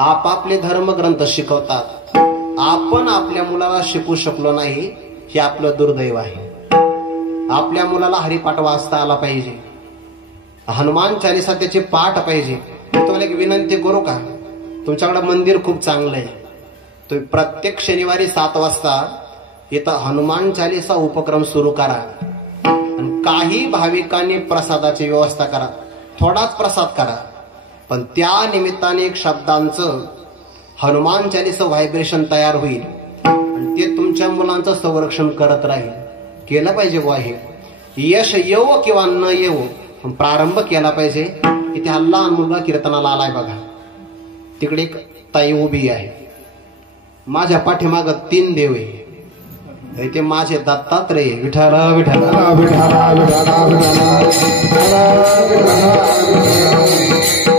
आपापले धर्मग्रंथ शिकवतात. आपण आपल्या मुलाला शिकू शकलो नाही, हे आपलं दुर्दैव आहे. आपल्या मुलाला हरिपाठ वाचता आला पाहिजे, हनुमान चालीसा त्याचे पाठ पाहिजे. मी तुम्हाला एक विनंती करू का? तुमच्याकडे मंदिर खूप चांगलं आहे, तुम्ही प्रत्येक शनिवारी 7 वाजता इथं हनुमान चालीसा उपक्रम सुरू करा. आणि काही भाविकांनी प्रसादाची व्यवस्था करा, थोडाच प्रसाद करा, पण त्या निमित्ताने एक शब्दांचं हनुमान चालीसा व्हायब्रेशन तयार होईल आणि ते तुमच्या मुलांचं संरक्षण करत राहील. केलं पाहिजे बुवा. हे यश येवो किंवा न येवो, प्रारंभ केला पाहिजे. इथे हा लहान मुलगा कीर्तनाला आलाय बघा, तिकडे एक ताई उभी आहे. माझ्या पाठीमाग 3 देव आहे. इथे माझे दत्तात्रेय विठ्ठल विठ्ठल.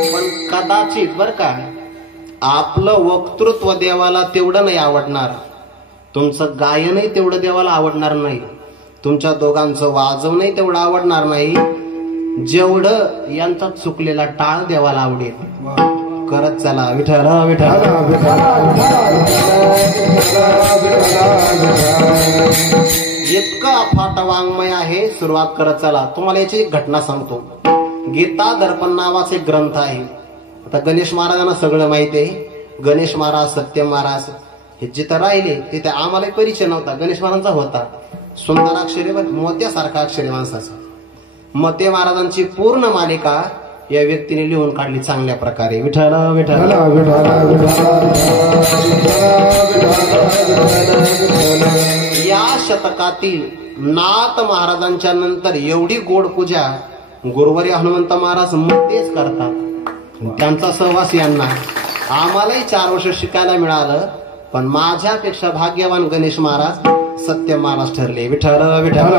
पण कदाचित बर का आपलं वक्तृत्व देवाला तेवढं नाही आवडणार, तुमचं गायनही तेवढं देवाला आवडणार नाही, तुमच्या दोघांचं वाजवणही तेवढं आवडणार नाही, जेवढं यांचा चुकलेला टाळ देवाला आवडेल. करत चला विठ्ठल विठ्ठल. इतकं अफाट वाङ्मय आहे. सुरुवात करत चला. तुम्हाला याची एक घटना सांगतो. गीता दर्पण नावाचे ग्रंथ आहे. आता गणेश महाराजांना सगळं माहिती आहे. गणेश महाराज, सत्य महाराज हे जिथं राहिले तिथे आम्हाला परिचय नव्हता. गणेश महाराजांचा होता. सुंदर अक्षरे, मोत्यासारखा अक्षरे माणसाचा. मते महाराजांची पूर्ण मालिका या व्यक्तीने लिहून काढली चांगल्या प्रकारे. विठ्ठल विठ्ठल. या शतकातील नाथ महाराजांच्या नंतर एवढी गोड पूजा गुरुवर्य हनुमंत महाराज तेच करतात. त्यांचा सहवास यांना आम्हालाही 4 वर्ष शिकायला मिळालं, पण माझ्यापेक्षा भाग्यवान गणेश महाराज, सत्य महाराज ठरले. विठ्ठल विठ्ठल.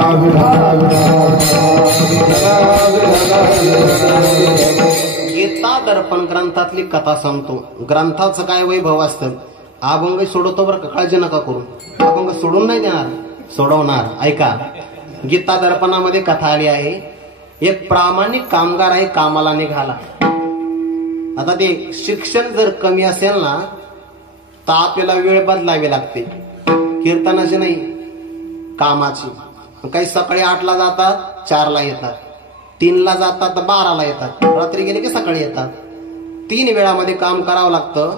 गीता दर्पण ग्रंथातली कथा सांगतो. ग्रंथाचं काय वैभव असतं. अभंग सोडवतो बरं का, काळजी नका करू. अभंग सोडून नाही देणार, सोडवणार. ऐका, गीता दर्पणामध्ये कथा आली आहे. एक प्रामाणिक कामगार आहे, कामाला निघाला. आता ते शिक्षण जर कमी असेल ना तर आपल्याला वेळ बदलावी लागते. कीर्तनाची नाही, कामाची. काही सकाळी 8ला जातात, 4ला येतात, 3ला जातात, 12ला येतात, रात्री गेले की सकाळी येतात. 3 वेळामध्ये काम करावं लागतं.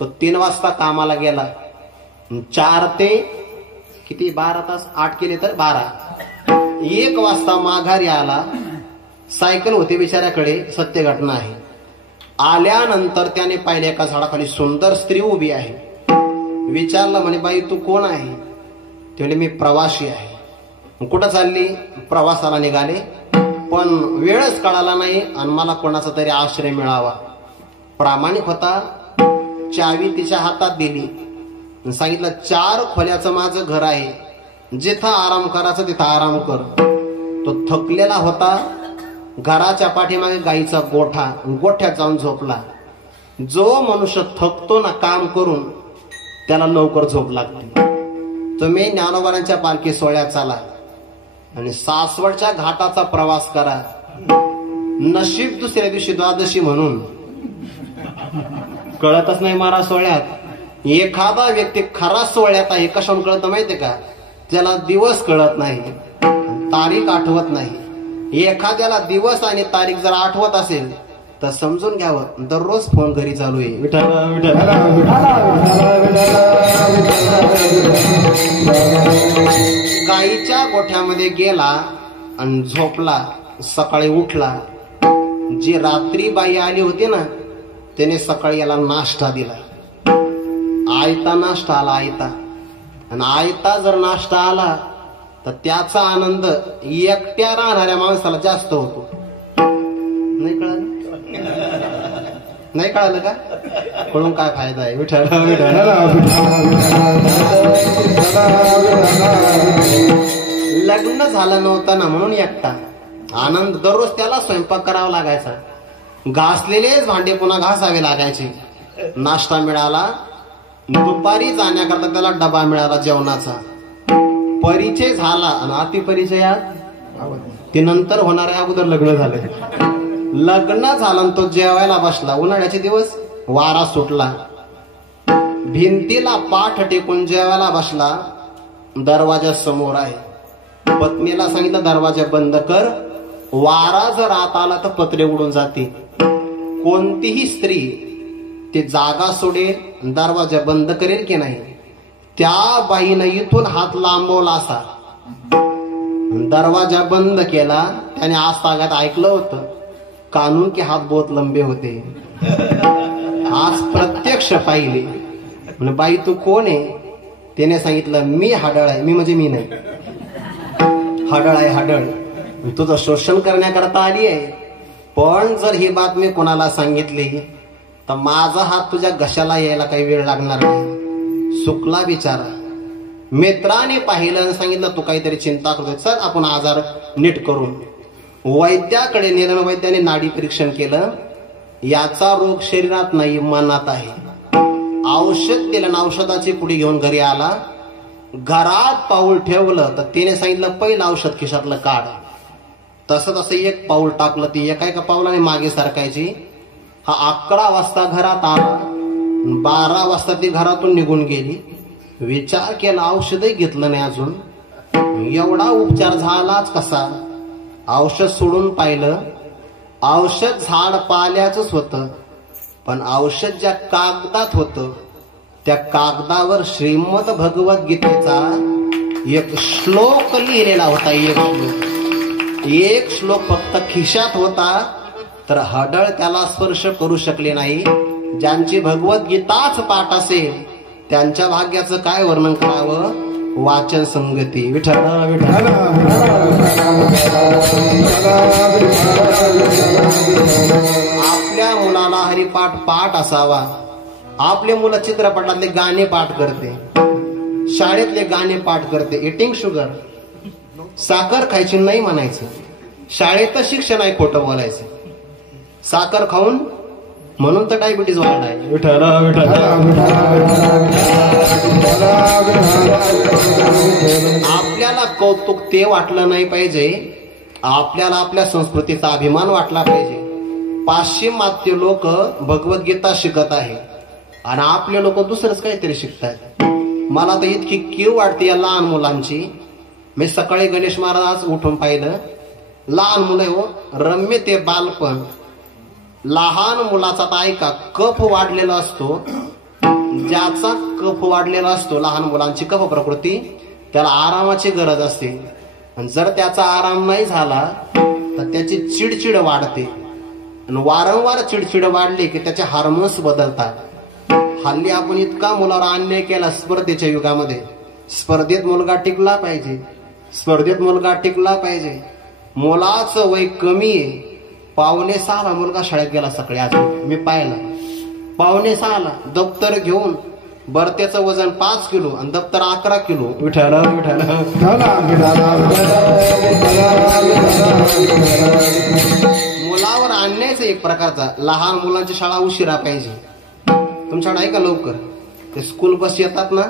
तो 3 वाजता कामाला गेला, 4 ते किती 12 तास, 8 केले तर 12. 1 वाजता माघारी आला. सायकल होते बिचाऱ्याकडे, सत्य घटना आहे. आल्यानंतर त्याने पाहिले एका झाडाखाली सुंदर स्त्री उभी आहे. विचारलं, म्हणे बाई तू कोण आहे? ते म्हणे मी प्रवासी आहे. कुठं चालली? प्रवासाला निघाले, पण वेळच कळाला नाही आणि मला कोणाचा तरी आश्रय मिळावा. प्रामाणिक होता. चावी तिच्या हातात दिली, सांगितलं 4 खोल्याचं माझं घर आहे, जिथं आराम करायचं तिथं आराम कर. तो थकलेला होता. घराच्या पाठीमागे गाईचा गोठा, गोठ्यात जाऊन झोपला. जो मनुष्य थकतो ना काम करून, त्याला लवकर झोप लागते. तुम्ही ज्ञानोबांच्या पालखी सोहळ्यात चाला आणि सासवडच्या घाटाचा प्रवास करा. नशीब दुसऱ्या दिवशी द्वादशी म्हणून कळतच नाही महाराज सोहळ्यात. एखादा व्यक्ती खरा सोहळ्यात आहे कशावर कळतं माहितीये का? ज्याला दिवस कळत नाही, तारीख आठवत नाही. एखाद्याला दिवस आणि तारीख जर आठवत असेल तर समजून घ्यावं दररोज फोन घरी चालू आहे. विठ्ठल विठ्ठल. गाईच्या गोठ्यामध्ये गेला आणि झोपला. सकाळी उठला. जी रात्री बाई आली होती ना, त्याने सकाळी याला नाश्ता दिला. आयता नाश्ता आला. आयता आणि आयता जर नाश्ता आला तर त्याचा आनंद एकट्या राहणाऱ्या माणसाला जास्त होतो. नाही कळालं? नाही कळालं का? कळून काय फायदा आहे? विठ्ठल लग्न झालं नव्हतं ना म्हणून एकटा आनंद. दररोज त्याला स्वयंपाक करावा लागायचा, घासलेलेच भांडे पुन्हा घासावे लागायचे. नाश्ता मिळाला, दुपारी जाण्याकरता त्याला डबा मिळाला जेवणाचा. परिचय झाला आणि अतिपरिचयात ते नंतर होणाऱ्या अगोदर लग्न झालं. लग्न झालं तो जेवायला बसला. उन्हाळ्याचे दिवस, वारा सुटला, भिंतीला पाठ टेकून जेवायला बसला. दरवाजा समोर आहे. पत्नीला सांगितलं दरवाजा बंद कर, वारा जर आत आला तर पत्रे उडून जाते. कोणतीही स्त्री ते जागा सोडेल, दरवाजा बंद करेल की नाही? त्या बाईनं इथून हात लांबवला असा, दरवाजा बंद केला. त्याने आज तागात ऐकलं होतं कानून के हात बहुत लंबे होते. आज प्रत्यक्ष पाहिले. म्हणजे बाई तू कोण आहे? त्याने सांगितलं मी हाडळ आहे. मी म्हणजे मी नाही, हाडळ आहे हाडळ. तुझं शोषण करण्याकरता आली आहे. पण जर ही बातमी कोणाला सांगितली तर माझा हात तुझ्या घशाला यायला काही वेळ लागणार नाही. सुकला बिचारा. मित्राने पाहिलं, सांगितलं तू काहीतरी चिंता करतोय, चल आपण आजार नीट करून. वैद्याकडे नेलं. वैद्याने नाडी परीक्षण केलं. याचा रोग शरीरात नाही, मनात आहे. औषध दिलं, औषधाची पुडी घेऊन घरी आला. घरात पाऊल ठेवलं तर तिने सांगितलं पहिलं औषध खिशातलं काढ. तसं एक पाऊल टाकलं. ती एका पाऊलाने मागे सरकायची. हा 11 वाजता घरात आला, 12 वाजता ती घरातून निघून गेली. विचार केला औषधही घेतलं नाही अजून, एवढा उपचार झालाच कसा? औषध सोडून पाहिलं, औषध झाड पाल्याच होतं. पण औषध ज्या कागदात होतं त्या कागदावर श्रीमद भगवद्गीतेचा एक श्लोक लिहिलेला होता. एक श्लोक फक्त खिशात होता. तर हडळ त्याला स्पर्श करू शकले नाही. ज्यांची भगवद्गीताच पाठ असेल त्यांच्या भाग्याचं काय वर्णन करावं? वाचन संगती. विठ्ठल विठ्ठल. आपल्या मुलाला हरिपाठ पाठ असावा. आपले मुलं चित्रपटातले गाणे पाठ करते, शाळेतले गाणे पाठ करते. इटिंग शुगर, साखर खायची नाही म्हणायचं. शाळेतच शिक्षण आहे खोटं बोलायचं. साखर खाऊन म्हणून तर डायबिटीज वाढलाय. विठ्ठल विठ्ठल. आपल्याला कौतुक ते वाटलं नाही पाहिजे, आपल्याला आपल्या संस्कृतीचा अभिमान वाटला पाहिजे. पाश्चिमात्य लोक भगवद्गीता शिकत आहे आणि आपले लोक दुसरंच काहीतरी शिकतायत. मला तर इतकी कीव वाटते या लहान मुलांची. मी सकाळी गणेश महाराज उठून पाहिलं, लहान मुलं हो, रम्य ते बालपण. लहान मुलाचा तर ऐका, कफ वाढलेला असतो. ज्याचा कफ वाढलेला असतो, लहान मुलांची कफ प्रकृती, त्याला आरामाची गरज असते. आणि जर त्याचा आराम नाही झाला तर त्याची चिडचिड वाढते. आणि वारंवार चिडचिड वाढली की त्याचे हार्मोन्स बदलतात. हल्ली आपण इतका मुलावर अन्याय केला स्पर्धेच्या युगामध्ये. स्पर्धेत मुलगा टिकला पाहिजे, स्पर्धेत मुलगा टिकला पाहिजे. मुलाचं वय कमी आहे. 5:45 मुलगा शाळेत गेला सकाळी. आज मी पाहिला 5:45 दप्तर घेऊन. बरतेचं वजन 5 किलो आणि दप्तर 11 किलो. विठ्ठल विठ्ठल. मुलावर आणण्याचा एक प्रकारचा. लहान मुलांची शाळा उशिरा पाहिजे. तुमच्याकडे आहे का लवकर? ते स्कूल बस येतात ना,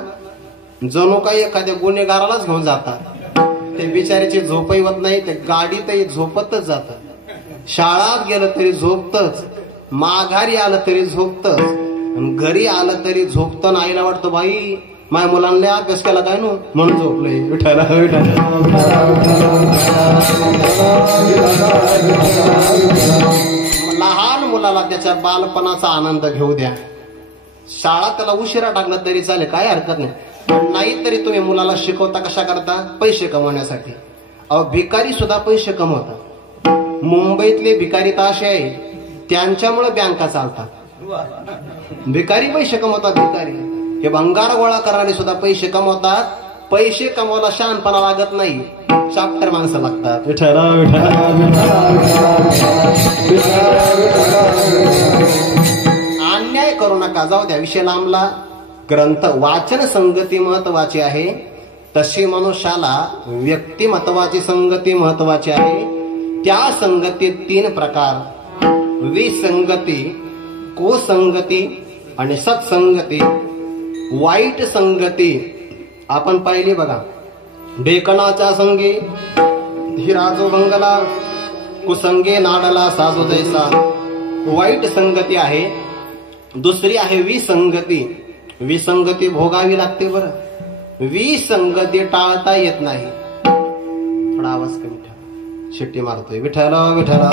जणू काही एखाद्या गुन्हेगारालाच घेऊन जातात. ते बिचाऱ्याची झोपही होत नाही. ते गाडीतही झोपतच जातात. शाळात गेलं तरी झोपतच, माघारी आलं तरी झोपतच, घरी आलं तरी झोपतं. आईला वाटतं बाई माझ्या मुलांना अभ्यास केला काय नो म्हणून झोपलंय. विठ्ठल विठ्ठल. लहान मुलाला त्याच्या बालपणाचा आनंद घेऊ द्या. शाळा त्याला उशिरा टाकलं तरी चालेल, काय हरकत नाही. पण नाही तरी तुम्ही मुलाला शिकवता कशा करता? पैसे कमवण्यासाठी. अहो भिकारी सुद्धा पैसे कमवतात. मुंबईतले भिकारी तर असे आहे, त्यांच्यामुळे बँका चालतात. भिकारी पैसे कमवतात. भिकारी हे भंगार गोळा करणारे सुद्धा पैसे कमवतात. पैसे कमवायला शहाणपणा लागत नाही, चाप्टर माणसं लागतात. अन्याय करू नका, जाऊ द्या, विषय लांबला. ग्रंथ वाचन संगती महत्वाची आहे, तशी मनुष्याला व्यक्तिमत्वाची संगती महत्वाची आहे. त्या संगतीत 3 प्रकार: विसंगती, कुसंगती आणि सत्संगती. वाईट संगती आपण पाहिली बघा. डेकणाच्या संगी हिराजो बंगला, कुसंगे नाडला साजो जैसा. वाईट संगती आहे. दुसरी आहे विसंगती. विसंगती भोगावी लागते बरं. विसंगती टाळता येत नाही. थोडा आवाज कमी ठेवा, शिट्टी मारतोय. विठ्ठल विठ्ठल.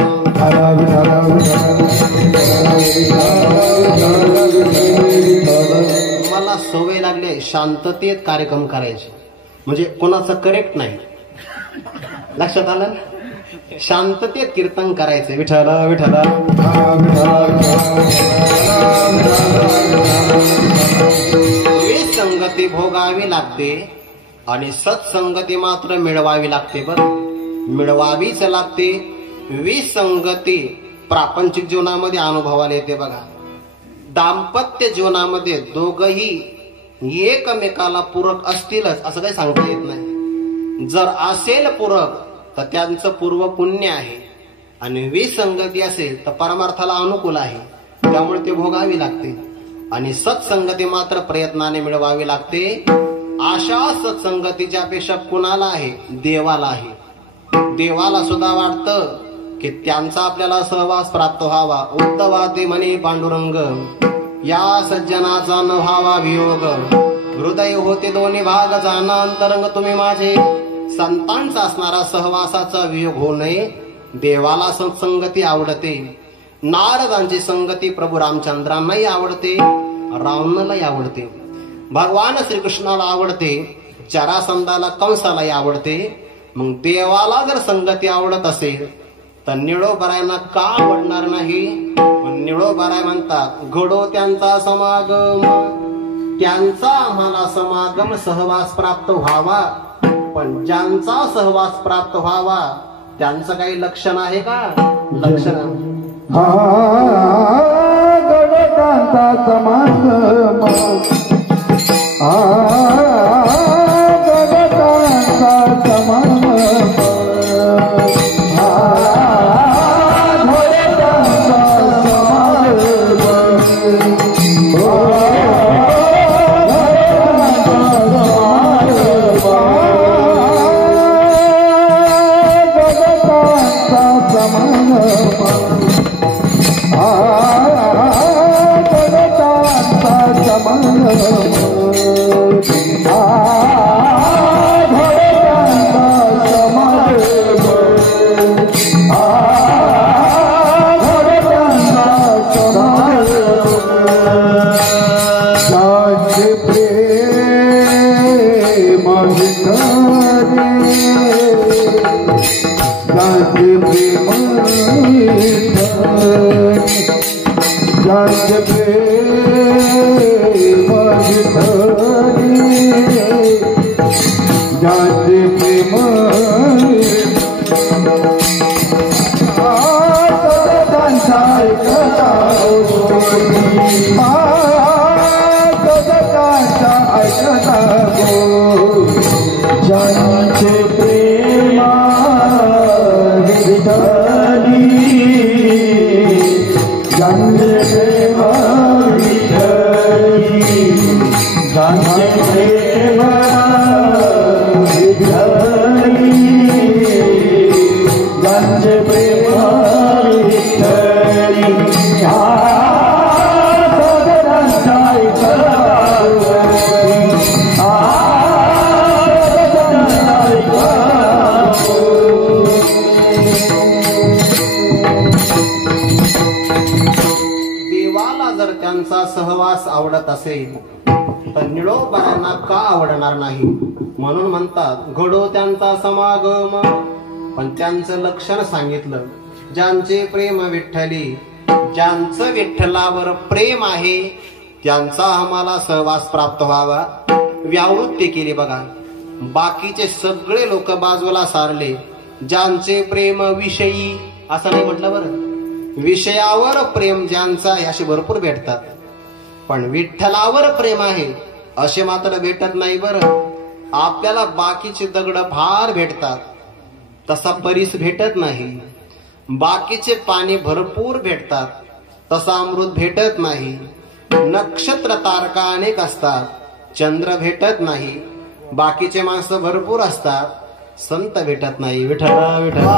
मला सवय लागली शांततेत कार्यक्रम करायचे, म्हणजे कोणाचं करेक्ट नाही. लक्षात आलं? शांततेत कीर्तन करायचं. विठ्ठल विठ्ठल. विसंगती भोगावी लागते आणि सत्संगती मात्र मिळवावी लागते. बरं, मिळवावीच लागते. विसंगती प्रापंचिक जीवनामध्ये अनुभवाला येते बघा. दाम्पत्य जीवनामध्ये दोघही एकमेकाला पूरक असतीलच असं काही सांगता येत नाही. जर असेल पूरक तर त्यांचं पूर्व पुण्य आहे, आणि विसंगती असेल तर परमार्थाला अनुकूल आहे, त्यामुळे ते भोगावी लागते. आणि सत्संगती मात्र प्रयत्नाने मिळवावी लागते. अशा सत्संगतीच्या अपेक्षा कुणाला आहे? देवाला आहे. देवाला सुद्धा वाटतं की त्यांचा आपल्याला सहवास प्राप्त व्हावा. उद्धवाते म्हणे पांडुरंग, या सज्जनाचा न व्हावा वियोग. हृदय होते दोन्ही भाग, जाना अंतरंग तुम्ही माझे. संतांचा असणारा सहवासाचा वियोग होऊ नये. देवाला सत्संगती आवडते. नारदांची संगती प्रभू रामचंद्रांनाही आवडते, रावणालाही आवडते, भगवान श्रीकृष्णाला आवडते, जरासंधाला कंसालाही आवडते. मग देवाला जर संगती आवडत असेल तर निळोबरायांना का आवडणार नाही? निळोबराय म्हणतात, घडो त्यांचा समागम, त्यांचा आम्हाला समागम सहवास प्राप्त व्हावा. पण ज्यांचा सहवास प्राप्त व्हावा त्यांचं काही लक्षण आहे का? लक्षण गणकांचा समागम, गणकांचा समागम, सहवास आवडत असेल तर निळोबरांना का आवडणार नाही? म्हणून म्हणतात घडो त्यांचा समागम. पण त्यांचं लक्षण सांगितलं, ज्यांचे प्रेम विठ्ठली, ज्यांचं विठ्ठलावर प्रेम आहे त्यांचा आम्हाला सहवास प्राप्त व्हावा व्यावृत्ती केली बघा. बाकीचे सगळे लोक बाजूला सारले. ज्यांचे प्रेम विषयी असं नाही म्हटलं बरं, विषयावर प्रेम ज्यांचा आहे असे भरपूर भेटतात, पण विठ्ठलावर प्रेम आहे असे मात्र भेटत नाही बरं. आपल्याला बाकीचे दगड फार भेटतात, तसा परीस भेटत नाही. बाकीचे पाणी भरपूर भेटतात, तसा अमृत भेटत नाही. नक्षत्र तारका अनेक असतात, चंद्र भेटत नाही. बाकीचे माणसं भरपूर असतात, संत भेटत नाही. विठ्ठला विठ्ठला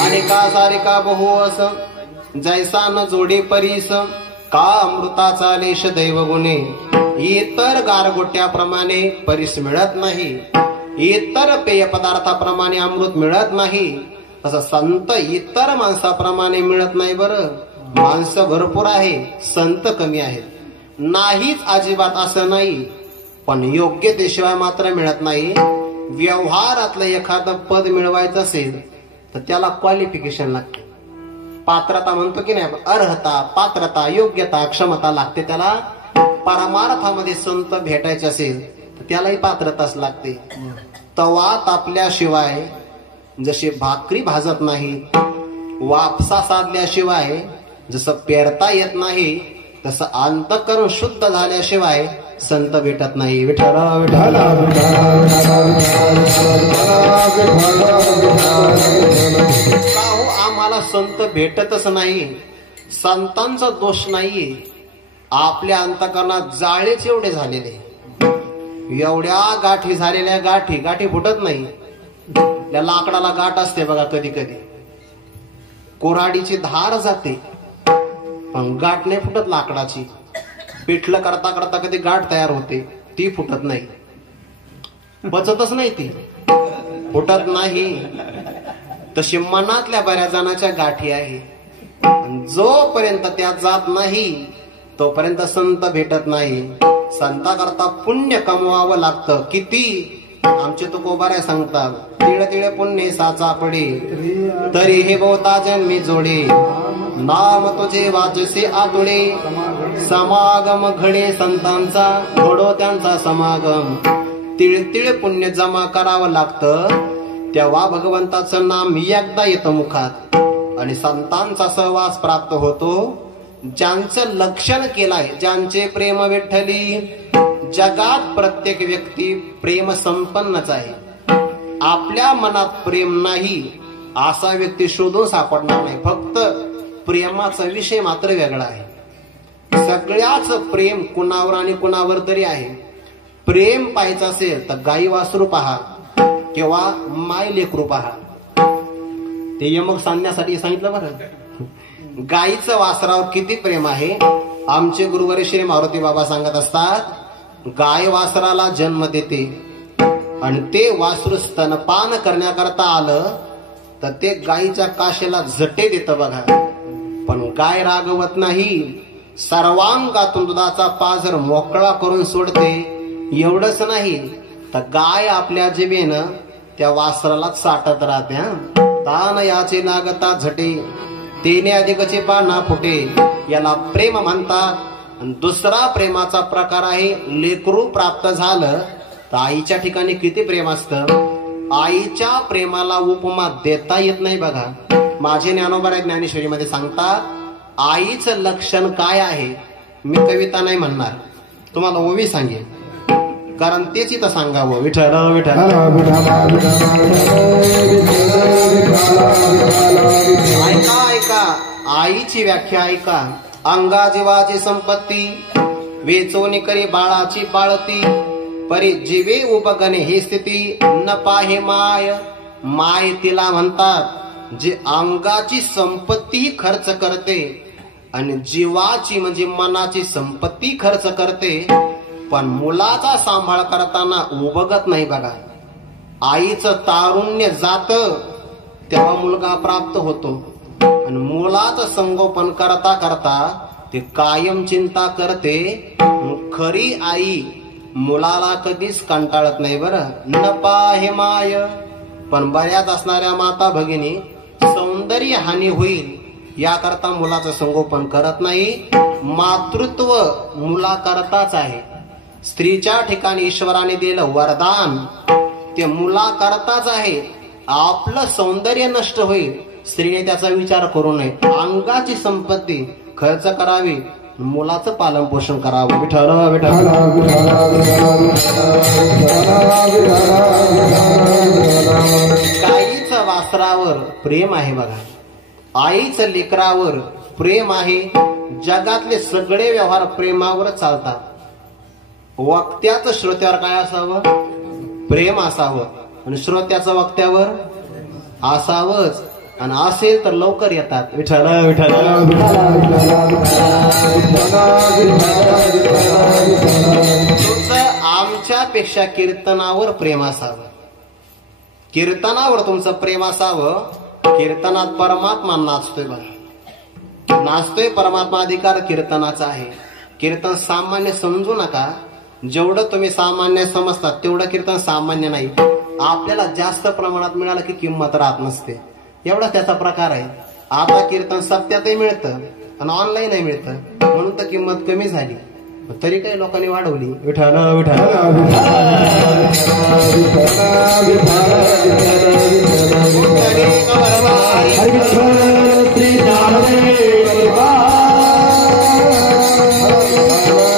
आणि का सारिका बहु अस जैसा न जोडे परीस का अमृताचा लेश दैवगुणे. इतर गारगोट्याप्रमाणे परीस मिळत नाही, इतर पेय पदार्थाप्रमाणे अमृत मिळत नाही, तसं संत इतर माणसाप्रमाणे मिळत नाही बरं. माणसं भरपूर आहे, संत कमी आहेत. नाहीच अजिबात असं नाही, पण योग्यतेशिवाय मात्र मिळत नाही. व्यवहारातलं एखादं पद मिळवायचं असेल तर त्याला क्वालिफिकेशन लागते, पात्रता म्हणतो की नाही, अर्हता, पात्रता, योग्यता, क्षमता लागते त्याला. परमार्थामध्ये संत भेटायचे असेल तर त्यालाही पात्रताच लागते. तवा तापल्याशिवाय जसे भाकरी भाजत नाही, वापसा साधल्याशिवाय जसं पेरता येत नाही, तसं अंतःकरण शुद्ध झाल्याशिवाय संत भेटत नाही. विठ्ठला विठ्ठला का हो आम्हाला संत भेटतच नाही. संतांचा दोष नाहीये, आपल्या अंतःकरणात जाळेच एवढे झालेले, एवढ्या गाठी झालेल्या गाठी फुटत नाही. त्या लाकडाला गाठ असते बघा, कधी कधी कोराडीची धार जाते पण गाठ नाही फुटत लाकडाची. पिठलं करता करता कधी गाठ तयार होते, ती फुटत नाही, बचतच नाही, ती फुटत नाही. तशी मनातल्या बऱ्याच जणांच्या गाठी आहे, जोपर्यंत त्या जात नाही तोपर्यंत संत भेटत नाही. संता करता पुण्य कमवावं लागतं. किती आमचे तुकोबाराय सांगतात, तिळ तिळ पुण्य साचा पडे, तरी हे बहुता जन्मी जोडे, नाम तुझे वाचसे आतुडे, समागम घडे संतांचा, घडो त्यांचा समागम. तिळ तिळ पुण्य जमा करावं लागतं, तेव्हा भगवंताचं नाम एकदा येतं मुखात आणि संतांचा सहवास प्राप्त होतो. ज्यांचं लक्षण केलंय, ज्यांचे प्रेम विठ्ठली, जगात प्रत्येक व्यक्ती प्रेम संपन्नच आहे. आपल्या मनात प्रेम नाही असा व्यक्ती शोधून सापडणार नाही. फक्त प्रेमाचा विषय मात्र वेगळा आहे. सगळ्याच प्रेम कुणावर आणि कुणावर तरी आहे. प्रेम पाहायचं असेल तर गाई वासरू पहा किंवा माय लेकरू पहा. ते यमक सांगण्यासाठी सांगितलं बरं. गाईचं वासरावर किती प्रेम आहे. आमचे गुरुवारी श्री मारुती बाबा सांगत असतात, गाय वासराला जन्म देते आणि ते वासरू स्तनपान करण्याकरता आलं तर ते गायीच्या काशेला झटे देतं बघा. पण गाय रागवत नाही, सर्वांगातून दुधाचा पाझर मोकळा करून सोडते. एवढंच नाही तर गाय आपल्या जिभेनं त्या वासराला चाटत राहते. तान याचे लागता झटे, तेने अधिकचे पाना फुटे, याला प्रेम म्हणतात. दुसरा प्रेमाचा प्रकार आहे, लेकरू प्राप्त झालं तर आईच्या ठिकाणी किती प्रेम असतं. आईच्या प्रेमाला उपमा देता येत नाही बघा. माझे ज्ञानोबा ज्ञानेश्वरीमध्ये सांगतात, आईचं लक्षण काय आहे. मी कविता नाही म्हणणार, तुम्हाला ओवी सांगेन, कारण तेच इथं सांगावं. विठ्ठल विठ्ठल ऐका ऐका, आईची व्याख्या ऐका. अंगा जीवाची संपत्ती, वेचोनी करी बाळाची पाळती, परी जीवे उपगणे ही स्थिती, न पाहे माय. माय तिला म्हणतात जे अंगाची संपत्ती खर्च करते आणि जीवाची म्हणजे मनाची संपत्ती खर्च करते, पण मुलाचा सांभाळ करताना उबगत नाही बघा. आईचं तारुण्य जात तेव्हा मुलगा प्राप्त होतो आणि मुलाचं संगोपन करता करता ते कायम चिंता करते. खरी आई मुलाला कधीच कंटाळत नाही बरं. न पाहे माय. पण बऱ्याच असणाऱ्या माता भगिनी सौंदर्य हानी होईल याकरता मुलाचं संगोपन करत नाही. मातृत्व मुलाकरताच आहे. स्त्रीच्या ठिकाणी ईश्वराने दिलं वरदान ते मुलाकरताच आहे. आपलं सौंदर्य नष्ट होईल, स्त्रीने त्याचा विचार करू नये. अंगाची संपत्ती खर्च करावी, मुलाचं पालन पोषण करावं. विठ्ठल विठ्ठल. गाईचं वासरावर प्रेम आहे बघा, आईचं लेकरावर प्रेम आहे. जगातले सगळे व्यवहार प्रेमावर चालतात. वक्त्याचं श्रोत्यावर काय असावं? प्रेम असावं. आणि श्रोत्याचं वक्त्यावर असावंच. आणि असेल तर लवकर येतात. विठ्ठल विठ्ठल. तुमचं आमच्यापेक्षा कीर्तनावर प्रेम असावं. कीर्तनावर तुमचं प्रेम असावं. कीर्तनात परमात्मा नाचतोय बघा, नाचतोय परमात्मा. अधिकार कीर्तनाचा आहे. कीर्तन सामान्य समजू नका. जेवढं तुम्ही सामान्य समजतात तेवढं कीर्तन सामान्य नाही. आपल्याला जास्त प्रमाणात मिळालं की किंमत राहत नसते, एवढा त्याचा प्रकार आहे. आता कीर्तन सप्त्यातही मिळतं आणि ऑनलाईनही मिळतं, म्हणून तर किंमत कमी झाली. तरी काही लोकांनी वाढवली. विठ्ठल विठ्ठल.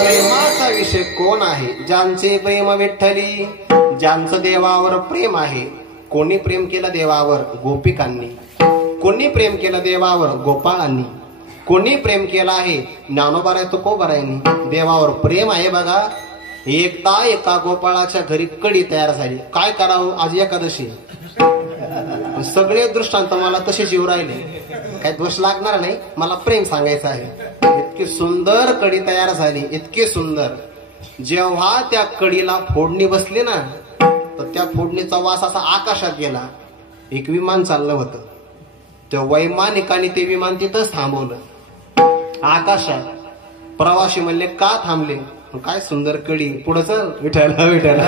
प्रेमाचा विषय कोण आहे? ज्यांचे प्रेम विठ्ठली, ज्यांचं देवावर प्रेम आहे. कोणी प्रेम केलं देवावर? गोपिकांनी. कोणी प्रेम केलं देवावर? गोपाळांनी. कोणी प्रेम केलं आहे? ज्ञानोबाराय तुकोबारायांनी. देवावर प्रेम आहे बघा. एकदा एका गोपाळाच्या घरी कडी तयार झाली. काय करावं? आज एकादशी. सगळे दृष्टांत मला तसेच येऊ राहिले. काही दोष लागणार नाही, मला प्रेम सांगायचं आहे. इतकी सुंदर कडी तयार झाली, इतकी सुंदर. जेव्हा त्या कडीला फोडणी बसली ना, तर त्या फोडणीचा वास असा आकाशात गेला. एक विमान चाललं होतं, त्या वैमानिकाने ते विमान तिथंच थांबवलं आकाशात. प्रवासी म्हणले का थांबले? काय सुंदर कडी, पुढे चल. विठ्ठल विठ्ठल.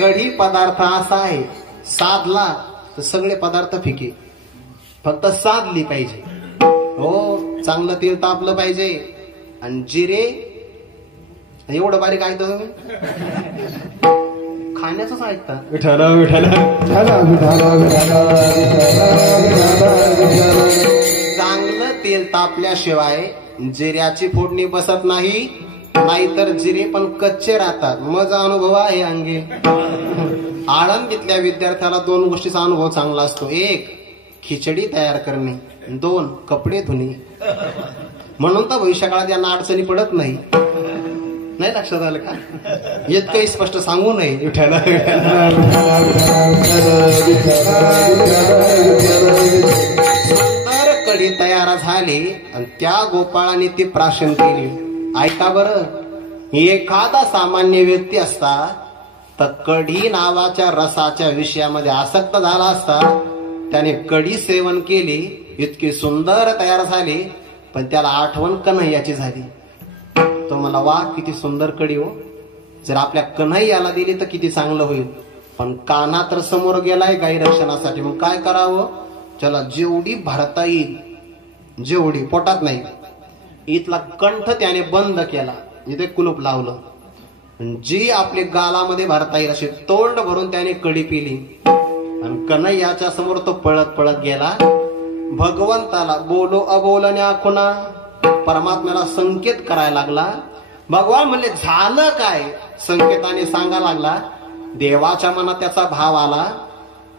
कढी पदार्थ असा आहे, साधला तर सगळे पदार्थ फिके. फक्त साधली पाहिजे. हो, चांगलं तेल तापलं पाहिजे. आणि जिरे एवढं बारीक ऐकता तुम्ही? खाण्याचंच ऐकता. विठ्ठल विठ्ठल. चांगलं तेल तापल्याशिवाय जिऱ्याची फोडणी बसत नाही, नाहीतर जिरे पण कच्चे राहतात. माझा अनुभव आहे अंगी. आळंदीतल्या विद्यार्थ्याला 2 गोष्टीचा अनुभव चांगला असतो. 1 खिचडी तयार करणे, 2 कपडे धुणे. म्हणून तर भविष्यकाळात यांना अडचणी पडत नाही. नाही लक्षात आलं का? इतकंही स्पष्ट सांगू नये. विठ्ठल. सुंदर कढी तयार झाली आणि त्या गोपाळाने ती प्राशन केली. ऐका बरं, एखादा सामान्य व्यक्ती असता तर कढी नावाच्या रसाच्या विषयामध्ये आसक्त झाला असता. त्याने कढी सेवन केली, इतकी सुंदर तयार झाली, पण त्याला आठवण कन्हैयाची झाली. तो मला वा किती सुंदर कढी हो, जर आपल्या कन्हैयाला दिली तर किती चांगलं होईल. पण कान्हा तर समोर गेलाय गाई रक्षणासाठी. मग काय करावं? चला जेवढी भरता येईल जेवढी, पोटात नाही. इथला कंठ त्याने बंद केला, इथे कुलूप लावलं. जी आपली गालामध्ये भरता येईल अशी तोंड भरून त्याने कढी पिली. आणि कन्हैयाच्या समोर तो पळत पळत गेला. भगवंताला बोलो अबोलण्या खुना, परमात्म्याला संकेत करायला लागला. भगवान म्हणले झालं काय? संकेताने सांगा लागला. देवाच्या मनात त्याचा भाव आला.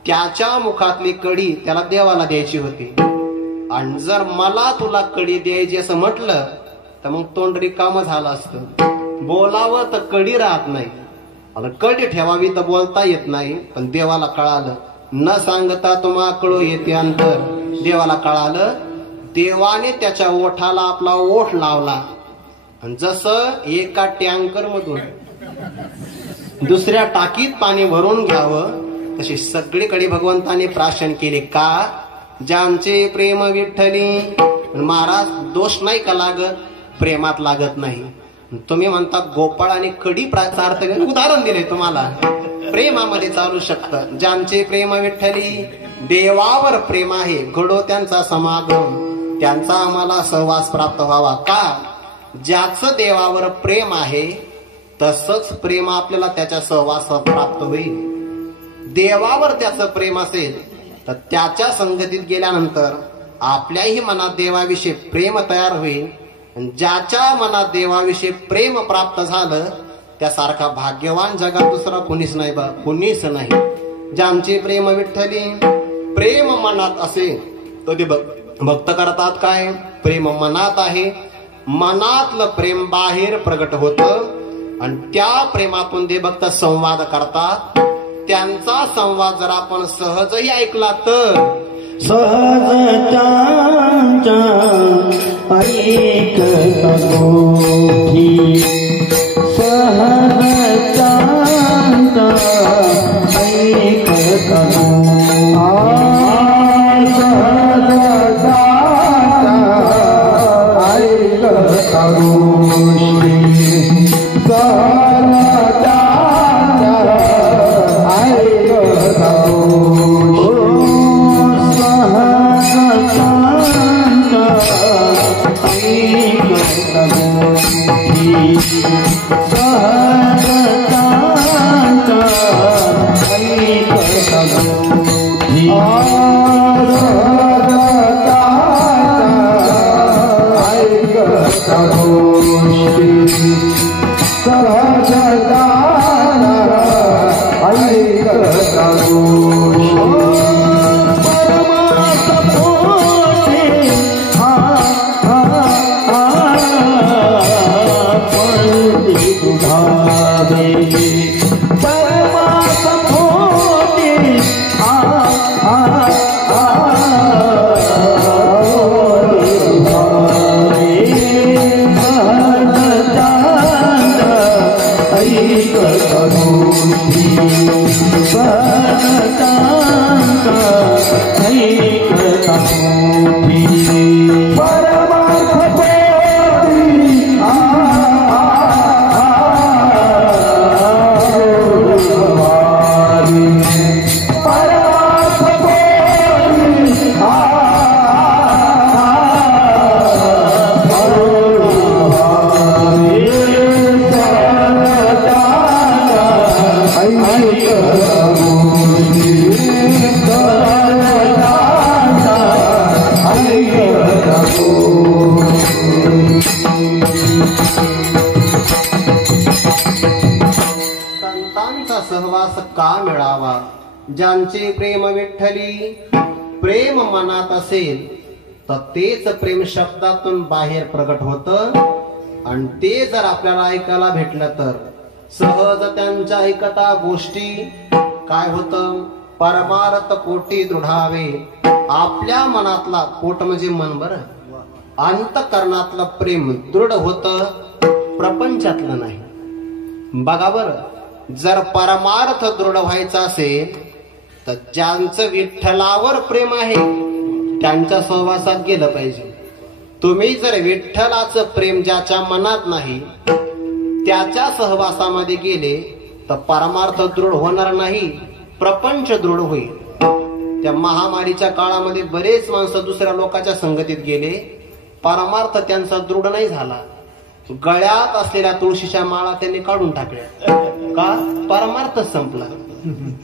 त्याच्या मुखातली कढी त्याला देवाला द्यायची होती. आणि जर मला तुला कढी द्यायची असं म्हटलं तर मग तोंड रिकामं झालं असतं. बोलावं तर कढी राहत नाही, आणि कढी ठेवावी तर बोलता येत नाही. पण देवाला कळालं, न सांगता तुम्हा कळू येते अंतर. देवाला कळालं. देवाने त्याच्या ओठाला आपला ओठ लावला. आणि जसं एका टँकर मधून दुसऱ्या टाकीत पाणी भरून घ्यावं तशी सगळीकडे भगवंताने प्राशन केले. का? ज्यांचे प्रेम विठ्ठली. महाराज दोष नाही का लागत? प्रेमात लागत नाही. तुम्ही म्हणता गोपाळ आणि कढी अर्थ उदाहरण दिले तुम्हाला. प्रेमामध्ये चालू शकतं. ज्यांचे प्रेम विठ्ठली, देवावर प्रेम आहे, घडो त्यांचा समागम, त्यांचा आम्हाला सहवास प्राप्त व्हावा. का? ज्याचं देवावर प्रेम आहे तसंच प्रेम आपल्याला त्याच्या सहवासात प्राप्त होईल. देवावर त्याचं प्रेम असेल तर त्याच्या संगतीत गेल्यानंतर आपल्याही मनात देवाविषयी प्रेम तयार होईल. ज्याच्या मनात देवाविषयी प्रेम प्राप्त झालं त्यासारखा भाग्यवान जगात दुसरा कुणीच नाही बा, कुणीच नाही. ज्यांचे प्रेम विठ्ठली, प्रेम मनात असेल तर ते भक्त करतात काय? प्रेम मनात आहे, मनातलं प्रेम बाहेर प्रगट होतं आणि त्या प्रेमातून ते भक्त संवाद करतात. त्यांचा संवाद जर आपण सहजही ऐकला तर सहजचा सहवास का मिळावा? ज्यांचे प्रेम विठ्ठली, प्रेम मनात असेल तर तेच प्रेम शब्दातून बाहेर प्रगट होतं आणि ते जर आपल्याला ऐकायला भेटलं तर सहज त्यांच्या ऐकता गोष्टी काय होतं? परमार्थ पोटी दृढावे. आपल्या मनातला, पोट म्हणजे मन बरं, अंतकरणातलं प्रेम दृढ होतं, प्रपंचातलं नाही. बघा बरं, जर परमार्थ दृढ व्हायचा असेल तर ज्यांचं विठ्ठलावर प्रेम आहे त्यांच्या सहवासात गेलं पाहिजे. तुम्ही जर विठ्ठलाचं प्रेम ज्याच्या मनात नाही त्याच्या सहवासामध्ये गेले तर परमार्थ दृढ होणार नाही, प्रपंच दृढ होईल. त्या महामारीच्या काळामध्ये बरेच माणसं दुसऱ्या लोकांच्या संगतीत गेले, परमार्थ त्यांचा दृढ नाही झाला. गळ्यात असलेल्या तुळशीच्या माळा त्यांनी काढून टाकल्या. का? परमार्थ संपला.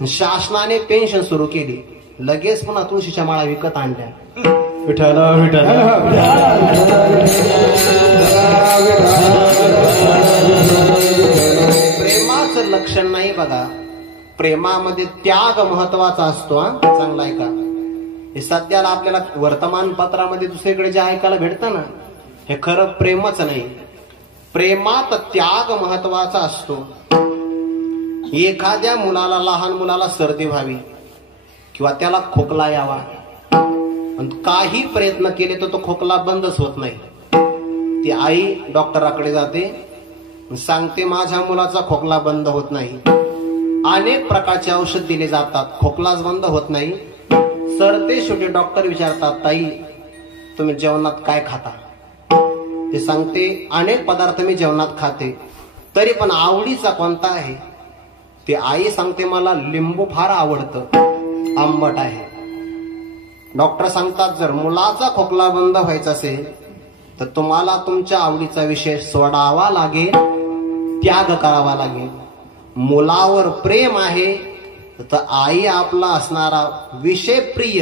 शासनाने पेन्शन सुरू केली, लगेच पुन्हा तुळशीच्या माळा विकत आणल्या. विठ्ठल विठ्ठल. प्रेमाचं लक्षण नाही बघा, प्रेमामध्ये त्याग महत्वाचा असतो. चांगला आहे का? हे सध्याला आपल्याला वर्तमानपत्रामध्ये दुसरीकडे जे ऐकायला भेटतं ना, हे खरं प्रेमच नाही. प्रेमात त्याग महत्वाचा असतो. एखाद्या मुलाला, लहान मुलाला सर्दी व्हावी किंवा त्याला खोकला यावा आणि काही प्रयत्न केले तर तो खोकला बंदच होत नाही. ती आई डॉक्टराकडे जाते, सांगते माझ्या मुलाचा खोकला बंद होत नाही. अनेक प्रकारचे औषध दिले जातात, खोकलाच बंद होत नाही. सरते शेवटी डॉक्टर विचारतात, ताई तुम्ही जेवणात काय खाता? ते सांगते अनेक पदार्थ मी जेवणात खाते, तरी पण आवडीचा कोणता आहे? ती आई सांगते मला लिंबू फार आवडतं, आंबट आहे. डॉक्टर सांगतात जर मुलाचा खोकला बंद व्हायचा असेल तर तुम्हाला तुमच्या आवडीचा विषय सोडावा लागेल, त्याग करावा लागेल. मुलावर प्रेम आहे तर आई आपला असणारा विषय प्रिय,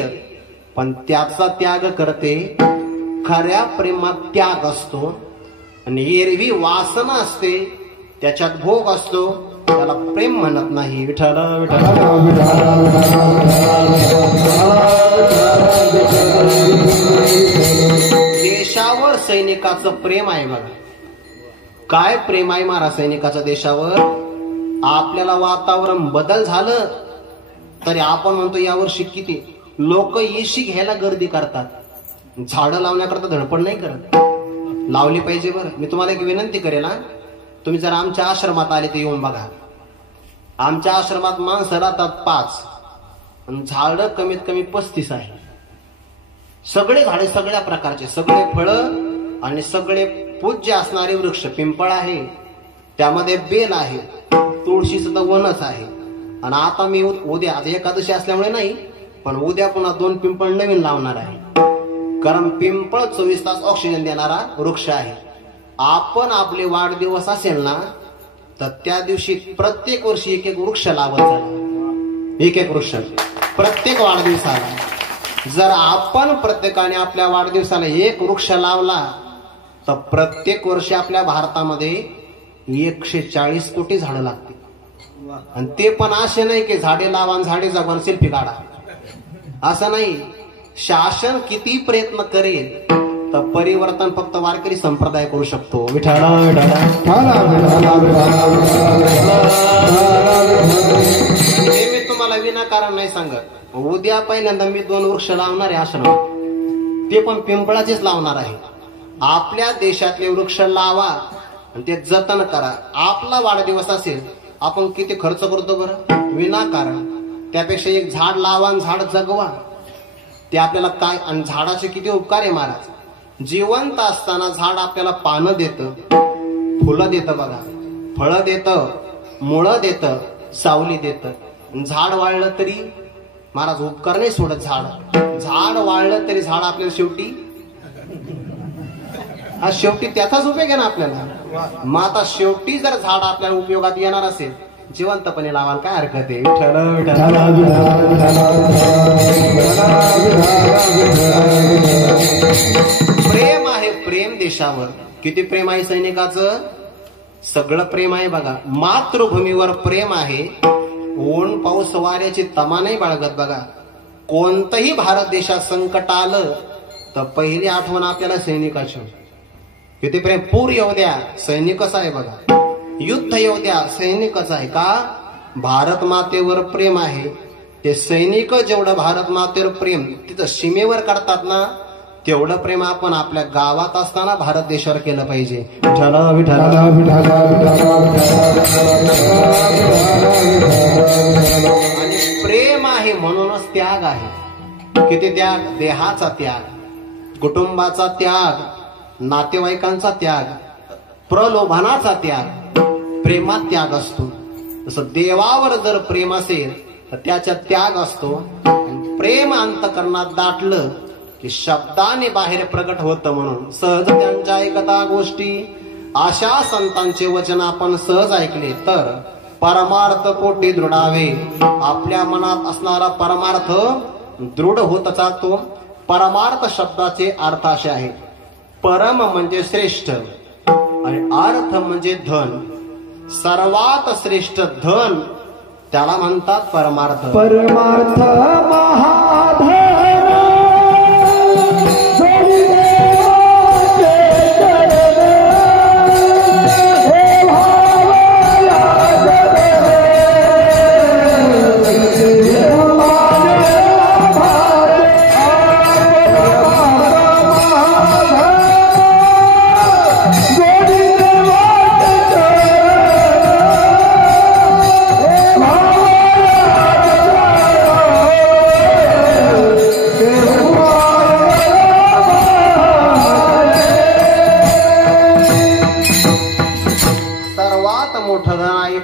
पण त्याचा त्याग करते. खऱ्या प्रेमात त्याग असतो आणि एरवी वासना असते, त्याच्यात भोग असतो, त्याला प्रेम म्हणत नाही. विठ्ठल देशावर सैनिकाचं प्रेम आहे बघा. काय प्रेम आहे महाराज सैनिकाचं देशावर. आपल्याला वातावरण बदल झालं तरी आपण म्हणतो यावर्षी किती लोक एसी घ्यायला गर्दी करतात, झाडं लावण्याकरता धडपड नाही करत. लावली पाहिजे बरं. मी तुम्हाला एक विनंती करेल, तुम्ही जर आमच्या आश्रमात आले तर येऊन बघा. आमच्या आश्रमात माणसं राहतात 5 आणि झाडं कमीत कमी 35 आहे. सगळे झाडे सगळ्या प्रकारचे, सगळे फळं आणि सगळे पूज्य असणारे वृक्ष. पिंपळ आहे, त्यामध्ये बेल आहे, तुळशी सुद्धा वनच आहे. आणि आता मी उद्या, आता एकादशी असल्यामुळे नाही, पण उद्या पुन्हा 2 पिंपळ नवीन लावणार आहे. कारण पिंपळ 24 तास ऑक्सिजन देणारा वृक्ष आहे. आपण आपले वाढदिवस असेल ना तर त्या दिवशी प्रत्येक वर्षी एक एक वृक्ष लावत जाईल. एक एक वृक्ष प्रत्येक वाढदिवसाला. जर आपण प्रत्येकाने आपल्या वाढदिवसाला एक वृक्ष लावला तर प्रत्येक वर्षी आपल्या भारतामध्ये 140 कोटी झाडं लागतील. आणि ते पण असे नाही की झाडे लावा आणि झाडे जगवान सेल्फी काढा, असं नाही. शासन किती प्रयत्न करेल तर परिवर्तन फक्त वारकरी संप्रदाय करू शकतो. हे मी तुम्हाला विनाकारण नाही सांगत. उद्या पहिल्यांदा मी 2 वृक्ष लावणार आहे आश्रम, ते पण पिंपळाचेच लावणार आहे. आपल्या देशातले वृक्ष लावा आणि ते जतन करा. आपला वाढदिवस असेल, आपण किती खर्च करतो बरं विनाकारण. त्यापेक्षा एक झाड लावा आणि झाड जगवा. ते आपल्याला काय, आणि झाडाचे किती उपकार आहे महाराज. जिवंत असताना झाड आपल्याला पानं देतं, फुलं देतं बघा, फळं देतं, मुळं देतं, सावली देतं. झाड वाळलं तरी महाराज उपकार नाही सोडत. झाड वाळलं तरी झाड आपल्याला शेवटी त्याचाच उपयोग आहे ना आपल्याला. मग आता शेवटी जर झाड आपल्याला उपयोगात येणार असेल, जिवंतपणे लावाल, काय हरकत आहे. प्रेम आहे, प्रेम देशावर. किती प्रेम आहे सैनिकाचं, सगळं प्रेम आहे बघा. मातृभूमीवर प्रेम आहे. ऊन पाऊस वाऱ्याची तमा नाही बाळगत बघा. कोणतंही भारत देशात संकट आलं तर पहिली आठवण आपल्याला सैनिकाची. किती प्रेम. पूर येऊ द्या, सैनिकच आहे बघा. युद्ध येऊ द्या, सैनिकच आहे. का? भारत मातेवर प्रेम आहे. ते सैनिक जेवढं भारत मातेवर प्रेम तिथं सीमेवर करतात ना, तेवढं प्रेम आपण आपल्या गावात असताना भारत देशावर केलं पाहिजे. आणि प्रेम आहे म्हणूनच त्याग आहे. किती त्याग. देहाचा त्याग, कुटुंबाचा त्याग, नातेवाईकांचा त्याग, प्रलोभनाचा त्याग. प्रेमात त्याग असतो. तसं देवावर जर प्रेम असेल तर त्याच्यात त्याग असतो. प्रेम अंतकरणात दाटलं की शब्दाने बाहेर प्रकट होतं. म्हणून सहज त्यांच्या ऐकता गोष्टी, अशा संतांचे वचन आपण सहज ऐकले तर परमार्थ कोटी दृढावे. आपल्या मनात असणारा परमार्थ दृढ होत जातो. परमार्थ शब्दाचे अर्थ असे आहेत. परम म्हणजे श्रेष्ठ आणि अर्थ म्हणजे धन. सर्वात श्रेष्ठ धन त्याला म्हणतात परमार्थ. परमार्थ महाधन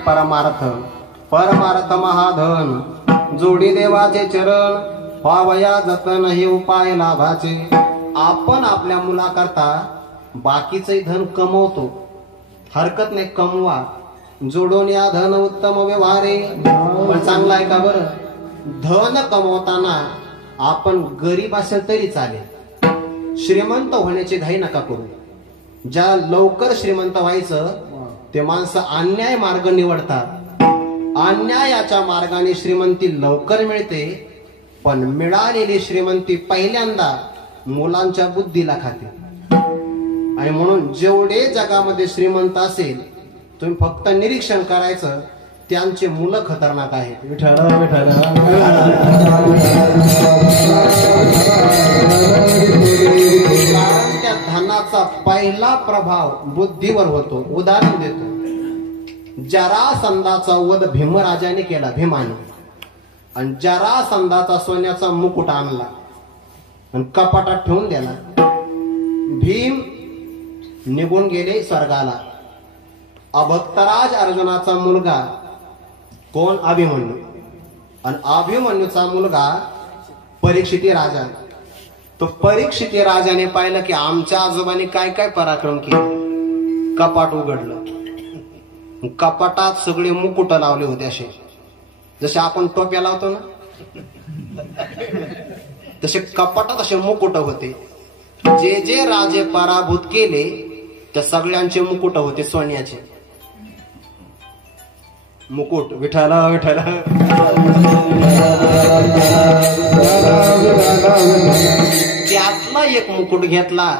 परमार्थ. परमार्थ महाधन जोडी देवाचे चरण व्हावया जतन हे उपाय लाभाचे. आपण आपल्या मुलाकरता बाकीचे धन कमवतो, हरकत नाही, कमवा. जोडून या धन उत्तम व्यवहारे. पण चांगला आहे का बरं? धन कमवताना आपण गरीब असेल तरी चालेल, श्रीमंत होण्याची घाई नका करू. ज्या लवकर श्रीमंत व्हायचं ते माणसं अन्याय मार्ग निवडतात. अन्यायाच्या मार्गाने श्रीमंती लवकर मिळते, पण मिळालेली श्रीमंती पहिल्यांदा मुलांच्या बुद्धीला खाते. आणि म्हणून जेवढे जगामध्ये श्रीमंत असेल तुम्ही फक्त निरीक्षण करायचं, त्यांचे मुलं खतरनाक आहेत. कारण त्या धनाचा पहिला प्रभाव बुद्धीवर होतो. उदाहरण देतो, जरासंधाचा वध भीमराजाने केला, भीमाने. आणि जरासंधाचा सोन्याचा मुकुट आणला आणि कपाटात ठेवून दिला. भीम निघून गेले स्वर्गाला. अभक्तराज अर्जुनाचा मुलगा कोण? अभिमन्यू. आणि अभिमन्यूचा मुलगा परीक्षिती राजा. तो परीक्षिती राजाने पाहिलं की आमच्या आजोबांनी काय काय पराक्रम केले. कपाट उघडलं, कपाटात सगळे मुकुट लावले होते, असे जसे आपण टोप्या लावतो ना, तसे कपाटात असे मुकुट होते. जे जे राजे पराभूत केले त्या सगळ्यांचे मुकुट होते सोन्याचे. मुकुट विठाला विठाला. त्यातला एक मुकुट घेतला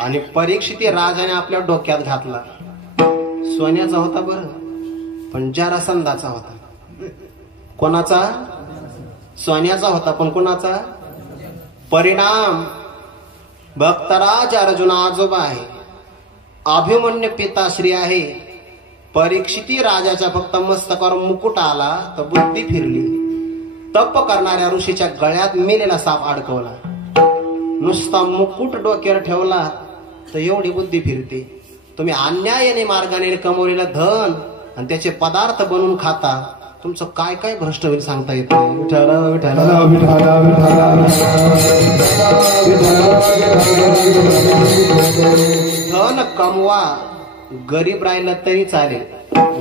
आणि परीक्षिती राजाने आपल्या डोक्यात घातला. सोन्याचा होता बरं, पण जरासंधाचा होता. कोणाचा? सोन्याचा होता, पण कोणाचा? परिणाम भक्तराज अर्जुन आजोबा आहे, अभिमन्यू पिताश्री आहे. परीक्षिती राजाच्या फक्त मस्तकावर मुकुट आला तर बुद्धी फिरली. तप करणाऱ्या ऋषीच्या गळ्यात मेलेला साप अडकवला. नुसता मुकुट डोक्यावर ठेवला तर एवढी बुद्धी फिरते. तुम्ही अन्यायाने मार्गाने कमवलेलं धन आणि त्याचे पदार्थ बनवून खाता, तुमचं काय काय भ्रष्ट होईल सांगता येत नाही. धन कमवा, गरीब राहिलं तरी चालेल,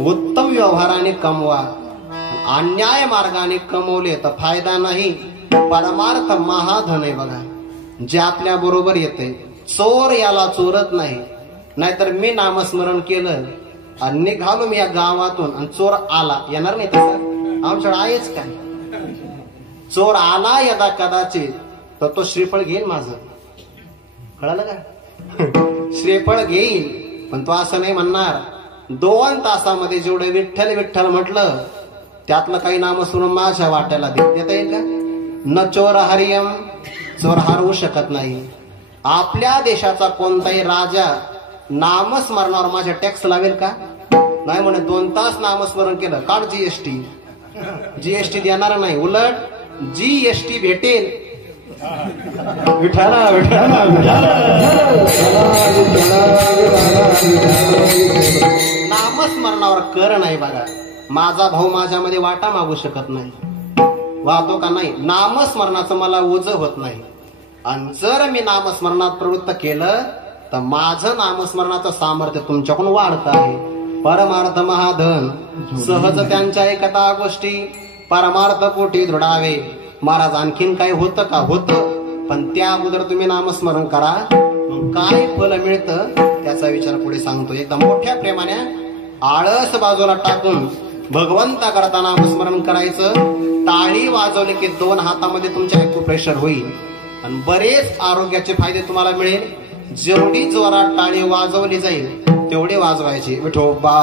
उत्तम व्यवहाराने कमवा. अन्याय मार्गाने कमवले तर फायदा नाही. परमार्थ महाधन आहे बघा, जे आपल्या बरोबर येते. चोर याला चोरत नाही. नाहीतर मी नामस्मरण केलं आणि निघालो मी या गावातून आणि चोर आला, येणार नाही तसं आमच्याकडे आहेच काय. चोर आला यदा कदाचित तर तो श्रीफळ घेईल माझं, कळालं का? श्रीफळ घेईल, पण तो असं नाही म्हणणार 2 तासामध्ये जेवढं विठ्ठल विठ्ठल म्हटलं त्यातलं काही नामस्मरण माझ्या वाट्याला देता येईल का? न चोर हरियम, चोर हरवू शकत नाही. आपल्या देशाचा कोणताही राजा नामस्मरणावर माझ्या टॅक्स लावेल का? नाही म्हणे 2 तास नामस्मरण केलं काढ जीएसटी. जीएसटी देणार नाही, उलट जीएसटी भेटेल. विठाला विठाला. नामस्मरणावर कर नाही बघा. माझा भाऊ माझ्यामध्ये वाटा मागू शकत नाही, वाहतो का नाही? नामस्मरणाचं मला ओझ होत नाही. आणि जर मी नामस्मरणात प्रवृत्त केलं तर माझं नामस्मरणाचं सामर्थ्य तुमच्याकडून वाढत आहे. परमार्थ महाधन सहज त्यांच्या एकता गोष्टी, परमार्थ कोटी दृढावे. महाराज आणखीन काय होतं का? होतं, पण त्या अगोदर तुम्ही नामस्मरण करा. काय फल मिळतं त्याचा विचार पुढे सांगतो. एकदम मोठ्या प्रेमाने आळस बाजूला टाकून भगवंता करता नामस्मरण करायचं. टाळी वाजवली की 2 हातामध्ये तुमच्या प्रेशर होईल आणि बरेच आरोग्याचे फायदे तुम्हाला मिळेल. जेवढी जोरात टाळी वाजवली जाईल तेवढे वाजवायचे. विठोबा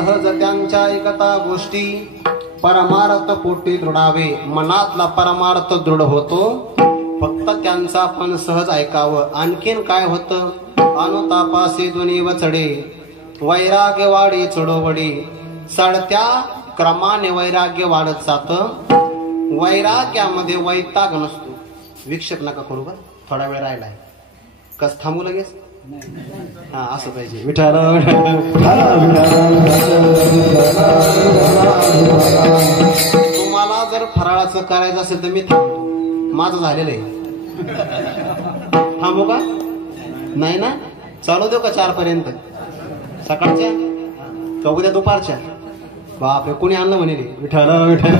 सहज त्यांच्या ऐकता गोष्टी परमार्थ पोटी दृढावे. मनातला परमार्थ दृढ होतो फक्त त्यांचा पण सहज ऐकावं. आणखीन काय होतं? अनुतापासी दुनी वचडे वैराग्य वाढी चढोवडी. चढत्या क्रमाने वैराग्य वाढत जात. वैराग्यामध्ये वैताग नसतो. विक्षेप नका करू बरं, थोडा वेळ राहिलाय. कस थांबू लगेच? हा असं पाहिजे. विठाल तुम्हाला जर फराळाचं करायचं असेल तर मी थांबतो. माझं झालेलं आहे. थांबू का? नाही ना? चालू देऊ का 4 पर्यंत सकाळच्या का उद्या दुपारच्या? बापरे, कोणी आणलं म्हणे रे? विठाल विठाल.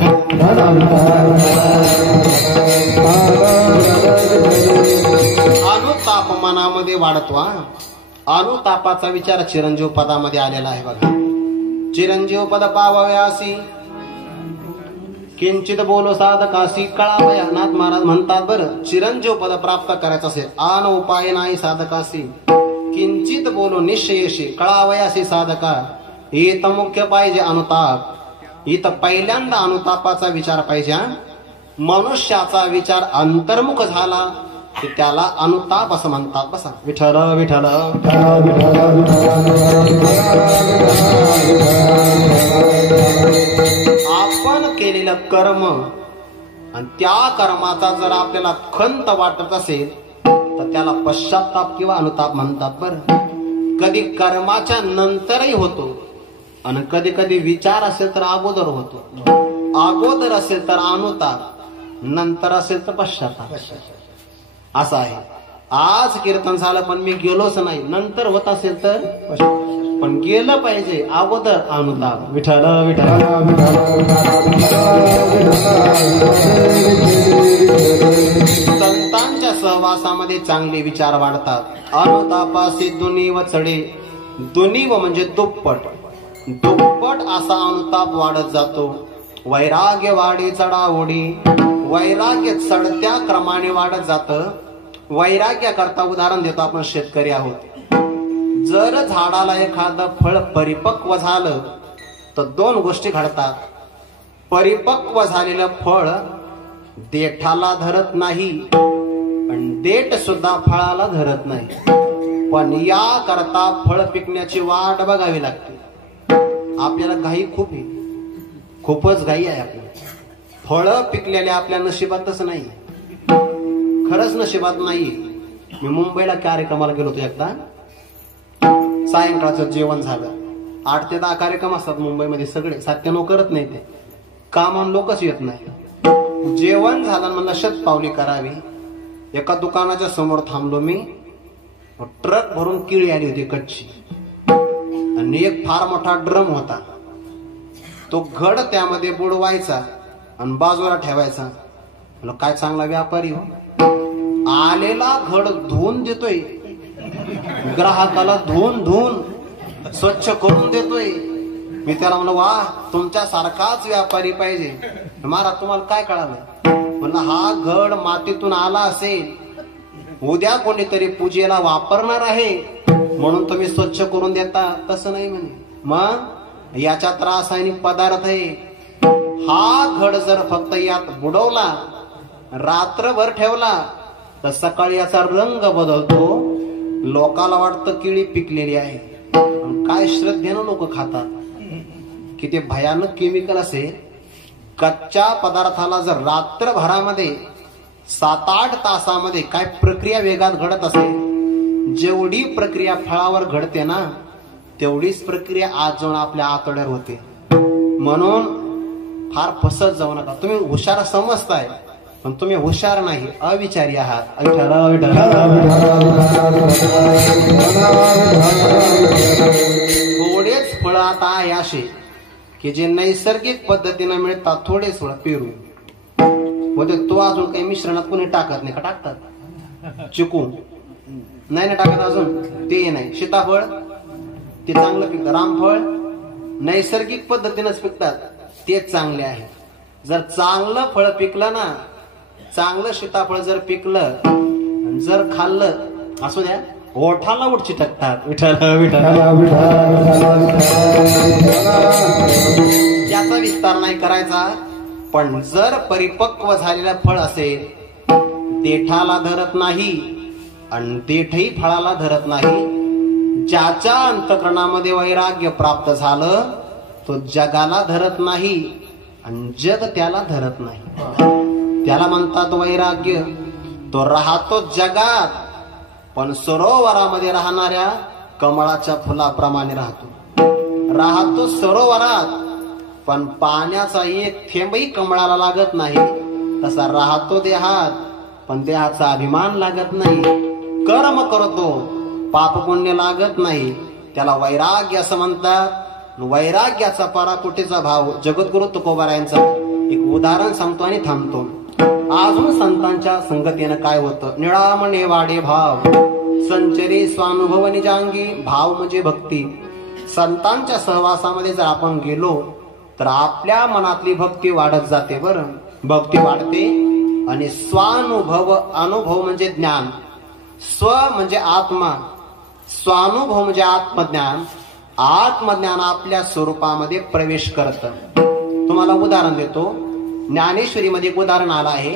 अनुताप मनामध्ये वाढतो. अनुतापाचा विचार चिरंजीव पदामध्ये आलेला आहे बघा. चिरंजीव पद पावाव्यासी किंचित बोलो साधकासी कळावया. नाथ महाराज म्हणतात बरं, चिरंजीव पद प्राप्त करायचं असेल आन उपाय नाही साधकासी किंचित बोलो निश्चयशी कळावयासी साधका. इथं मुख्य पाहिजे अनुताप. इथं पहिल्यांदा अनुतापाचा विचार पाहिजे. मनुष्याचा विचार अंतर्मुख झाला की त्याला अनुताप असं म्हणतात. बसा. विठ्ठल विठ्ठल. आपण केलेलं कर्म आणि त्या कर्माचा जर आपल्याला खंत वाटत असेल तर त्याला पश्चाताप किंवा अनुताप म्हणतात. बरं, कधी कर्माच्या नंतरही होतो आणि कधी कधी विचार असेल तर अगोदर होतो. अगोदर असेल तर अनुताप, नंतर असेल तर पश्चाताप. असं आहे. आज कीर्तन झालं पण मी गेलोच नाही, नंतर होत असेल तर पण गेलं पाहिजे अगोदर अनुताप. विठ्ठल विठ्ठल. संतांच्या सहवासामध्ये चांगले विचार वाढतात. अनुतापासी दुनीव चढे. दुनीव म्हणजे दुप्पट. दुप्पट असा अनुताप वाढत जातो. वैराग्य वाढी चढाओढी. वैराग्य चढत्या क्रमाने वाढत जात. वैराग्याकरता उदाहरण देतो. आपण शेतकरी आहोत. जर झाडाला एखादं फळ परिपक्व झालं तर 2 गोष्टी घडतात. परिपक्व झालेलं फळ देठाला धरत नाही आणि देठ सुद्धा फळाला धरत नाही. पण या करता फळ पिकण्याची वाट बघावी लागते. आपल्याला घाई खूप आहे, खूपच घाई आहे आपल्याला. फळं पिकलेल्या आपल्या नशिबातच नाही, खरंच नशिबात नाही. मी मुंबईला कार्यक्रमाला गेलो होतो एकदा. सायंकाळचं जेवण झालं. 8 ते 10 कार्यक्रम असतात मुंबईमध्ये. सगळे 7 ते 9 करत नाही. ते कामान लोकच येत नाही. जेवण झालं म्हणलं शतपावली करावी. एका दुकानाच्या समोर थांबलो मी. ट्रक भरून केळी आली होती कच्ची आणि एक फार मोठा ड्रम होता. तो घड त्यामध्ये बुडवायचा आणि बाजूला ठेवायचा. म्हणलं काय चांगला व्यापारी हो. आलेला घड धुवून देतोय, ग्राहकाला धुवून स्वच्छ करून देतोय. मी त्याला म्हणलं वा, तुमच्या सारखाच व्यापारी पाहिजे. महाराज तुम्हाला काय कळालं? म्हणलं हा घड मातीतून आला असेल, उद्या कोणीतरी पूजेला वापरणार आहे म्हणून तुम्ही स्वच्छ करून देता. तसं नाही म्हणे. मग याच्यात रासायनिक पदार्थ आहे. हा घड जर फक्त यात बुडवला, रात्रभर ठेवला तर सकाळी याचा रंग बदलतो. लोकाला वाटतं केळी पिकलेली आहे. काय श्रद्धेनं लोक खातात. किती भयानक केमिकल असेल. कच्च्या पदार्थाला जर रात्रभरामध्ये 7-8 तासामध्ये काय प्रक्रिया वेगात घडत असेल, जेवढी प्रक्रिया फळावर घडते ना तेवढीच प्रक्रिया आज जाऊन आपल्या आतड्यावर होते. म्हणून फार फसत जाऊ नका. तुम्ही हुशार समजताय पण तुम्ही हुशार नाही, अविचारी आहात. थोडेच फळ आता आहे असे की जे नैसर्गिक पद्धतीने मिळतात. थोडेच फळ पेरू मध्ये तो अजून काही मिश्रणात कोणी टाकत नाही का? टाकतात. चिकू नाही ना टाकत अजून, ते नाही. सीताफळ ते चांगलं पिकतं. रामफळ नैसर्गिक पद्धतीनेच पिकतात, तेच चांगले आहे. जर चांगलं फळ पिकलं ना, चांगलं सीताफळ जर पिकलं, जर खाल्लं असू द्या, ओठाला उठ चिटकतात. विठ्ठल विठ्ठल. नाही करायचा. पण जर परिपक्व झालेलं फळ असेल, देठाला धरत नाही आणि देठही फळाला धरत नाही. ज्याच्या अंतःकरणामध्ये वैराग्य प्राप्त झालं तो जगाला धरत नाही आणि जग त्याला धरत नाही. त्याला म्हणतात वैराग्य. तो राहतो जगात पण सरोवरामध्ये राहणाऱ्या कमळाच्या फुलाप्रमाणे राहतो सरोवरात पण पाण्याचा एक थेंबही कमळाला लागत नाही. तसा राहतो देहात पण देहाचा अभिमान लागत नाही. कर्म करतो पाप पुण्य लागत नाही. त्याला वैराग्य असं म्हणतात. वैराग्याचा पराकुटीचा भाव जगद्गुरु तुकोबारायांचा एक उदाहरण सांगतो आणि थांबतो. अजून संतांच्या संगतीनं काय होतं. निळामणे वाडे भाव संचरे स्वानुभव निजांगी. भाव म्हणजे भक्ती. संतांच्या सहवासामध्ये जर आपण गेलो तर आपल्या मनातली भक्ती वाढत जाते. बरं, भक्ती वाढते. आणि स्वानुभव, अनुभव म्हणजे ज्ञान, स्व म्हणजे आत्मा, स्वानुभव म्हणजे आत्मज्ञान. आत्मज्ञान आपल्या स्वरूपामध्ये प्रवेश करतं. तुम्हाला उदाहरण देतो. ज्ञानेश्वरीमध्ये एक उदाहरण आलं आहे.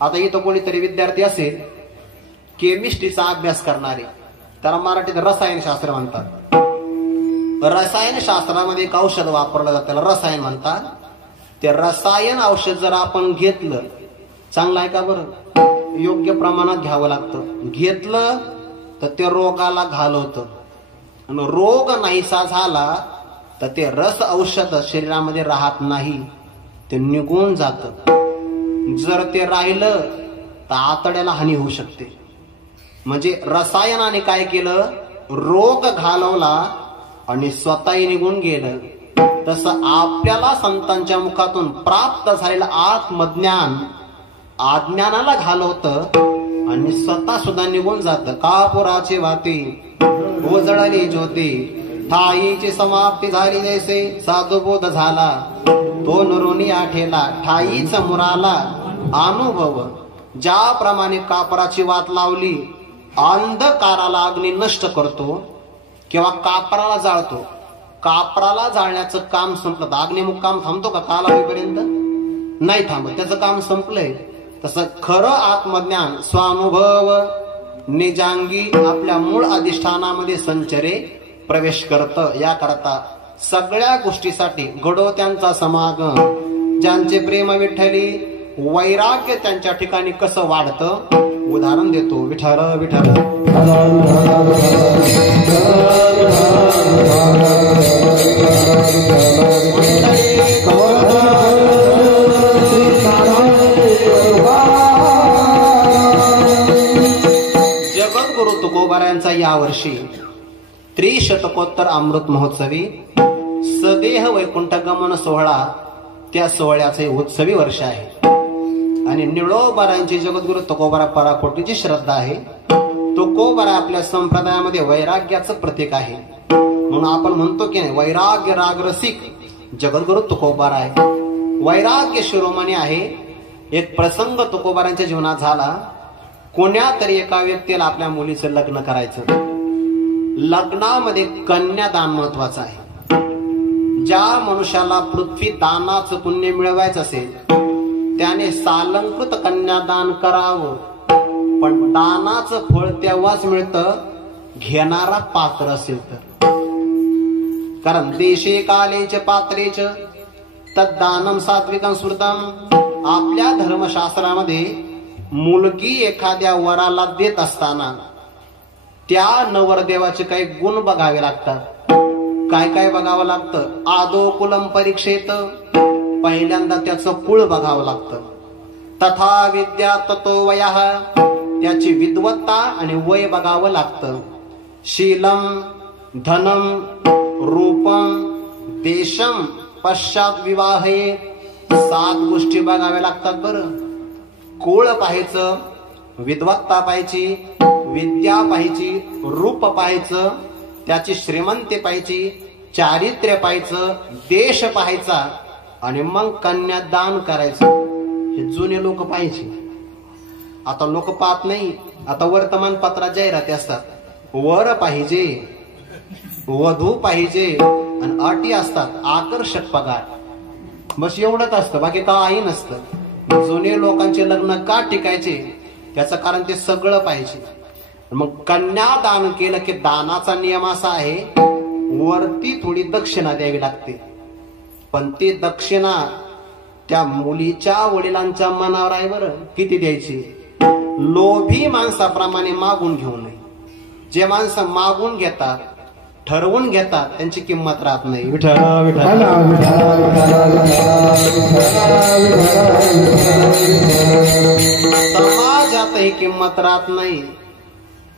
आता इथं कोणीतरी विद्यार्थी असेल केमिस्ट्रीचा अभ्यास करणारे, त्याला मराठीत रसायनशास्त्र म्हणतात. रसायनशास्त्रामध्ये एक औषध वापरलं जातं, त्याला रसायन म्हणतात. ते रसायन औषध जर आपण घेतलं, चांगलं आहे का बरं, योग्य प्रमाणात घ्यावं लागतं. घेतलं तर ते रोगाला घालवतं. आणि रोग नाहीसा झाला तर ते रस औषध शरीरामध्ये राहत नाही, ते निघून जातं. जर ते राहिलं तर आतड्याला हानी होऊ शकते. म्हणजे रसायनाने काय केलं, रोग घालवला आणि स्वतःही निघून गेलं. तसं आपल्याला संतांच्या मुखातून प्राप्त झालेलं आत्मज्ञान अज्ञानाला घालवतं आणि स्वतः सुद्धा निघून जातं. कापुराचे वाती उजळली ज्योती, ठाईची समाप्ती झाली जैसे साधुबोध झाला. तो नुरुनी आठेला ठाईच मुराला अनुभव. ज्याप्रमाणे कापराची वात लावली अंधकाराला अग्नी नष्ट करतो किंवा कापराला जाळतो. कापराला जाळण्याचं काम संपलं तर अग्निमुक्काम थांबतो का कालावधीपर्यंत? नाही थांबत, त्याचं काम संपलंय. तसं खरं आत्मज्ञान स्वानुभव निजांगी आपल्या मूळ अधिष्ठानामध्ये संचरे प्रवेश करतं. याकरता सगळ्या गोष्टीसाठी घडो त्यांचा समागम. ज्यांचे प्रेम विठ्ठली, वैराग्य त्यांच्या ठिकाणी कसं वाढतं उदाहरण देतो. विठ्ठल विठ्ठल जगद्गुरु तुकोबारायांचा यावर्षी त्रिशतकोत्तर अमृत महोत्सवी सदेह वैकुंठ गमन सोहळा, त्या सोहळ्याचे उत्सवी वर्ष आहे. आणि निळोबारांची जगद्गुरु तुकोबारा पराकोटीची श्रद्धा आहे. तुकोबारा आपल्या संप्रदायामध्ये वैराग्याचं प्रतीक आहे. म्हणून आपण म्हणतो की नाही, वैराग्य राग रसिक जगद्गुरु तुकोबारा आहे. वैराग्य शिरोमणी आहे. एक प्रसंग तुकोबारांच्या जीवनात झाला. कोण्या तरी एका व्यक्तीला आपल्या मुलीचं लग्न करायचं. लग्नामध्ये कन्यादान महत्वाचं आहे. ज्या मनुष्याला पृथ्वी दानाचं पुण्य मिळवायचं असेल त्याने सालंकृत कन्यादान करावं. पण दानाचं फळ तेव्हाच मिळतं घेणारा पात्र असेल तर. कारण देशे कालेच पात्रेच तद्दानम सात्विकं स्मृतम. आपल्या धर्मशास्त्रामध्ये मुलगी एखाद्या वराला देत असताना त्या नवरदेवाचे काही गुण बघावे लागतात. काय काय बघावं लागतं. आदो कुलम परीक्षेत, पहिल्यांदा त्याचं कुळ बघावं लागतं. तथा विद्या ततो वयः, त्याची विद्वत्ता आणि वय बघावं लागतं. शीलम धनम रूपम देशम पश्चात विवाहे, 7 गोष्टी बघाव्या लागतात. बरं, कुळ पाहायचं, विद्वत्ता पाहायची, विद्या पाहायची, रूप पाहायचं, त्याची श्रीमंती पाहायची, चारित्र्य पाहायचं, देश पाहायचा आणि मग कन्यादान करायचं. हे जुने लोक पाहायचे. आता लोक पाहत नाही. आता वर्तमानपत्रात जाहिराती असतात. वर पाहिजे, वधू पाहिजे आणि अटी असतात आकर्षक पगार. बस एवढंच असतं, बाकी काही नसतं. जुने लोकांचे लग्न का टिकायचे त्याचं कारण ते सगळं पाहिजे. मग कन्यादान केलं की दानाचा नियम असा आहे, वरती थोडी दक्षिणा द्यावी लागते, पण ती दक्षिणा त्या मुलीच्या वडिलांच्या मनावर आहे बरं, किती द्यायची. लोभी माणसाप्रमाणे मागून घेऊ नये. जे माणसं मागून घेतात, ठरवून घेतात, त्यांची किंमत राहत नाही. समाजातही किंमत राहत नाही,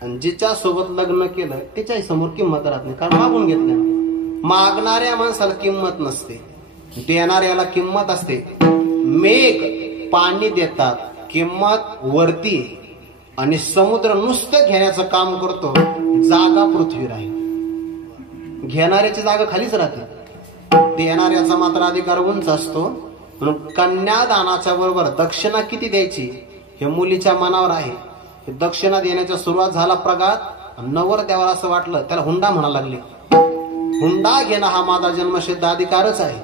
आणि जिच्या सोबत लग्न केलं त्याच्याही समोर किंमत राहत नाही, कारण मागून घेतलं. मागणाऱ्या माणसाला किंमत नसते, देणाऱ्याला किंमत असते. मेघ पाणी देतात, किंमत वरती, आणि समुद्र नुसतं घेण्याचं काम करतो, जागा पृथ्वीवर आहे. घेणाऱ्याची जागा खालीच राहते, देणाऱ्याचा मात्र अधिकार उंच असतो. म्हणून कन्यादानाच्या बरोबर दक्षिणा किती द्यायची हे मुलीच्या मनावर आहे. दक्षिणा देण्याच्या सुरुवात झाला प्रघात, नवरदेवाला असं वाटलं, त्याला हुंडा म्हणा लागले. हुंडा घेणं हा माझा जन्मसिद्ध अधिकारच आहे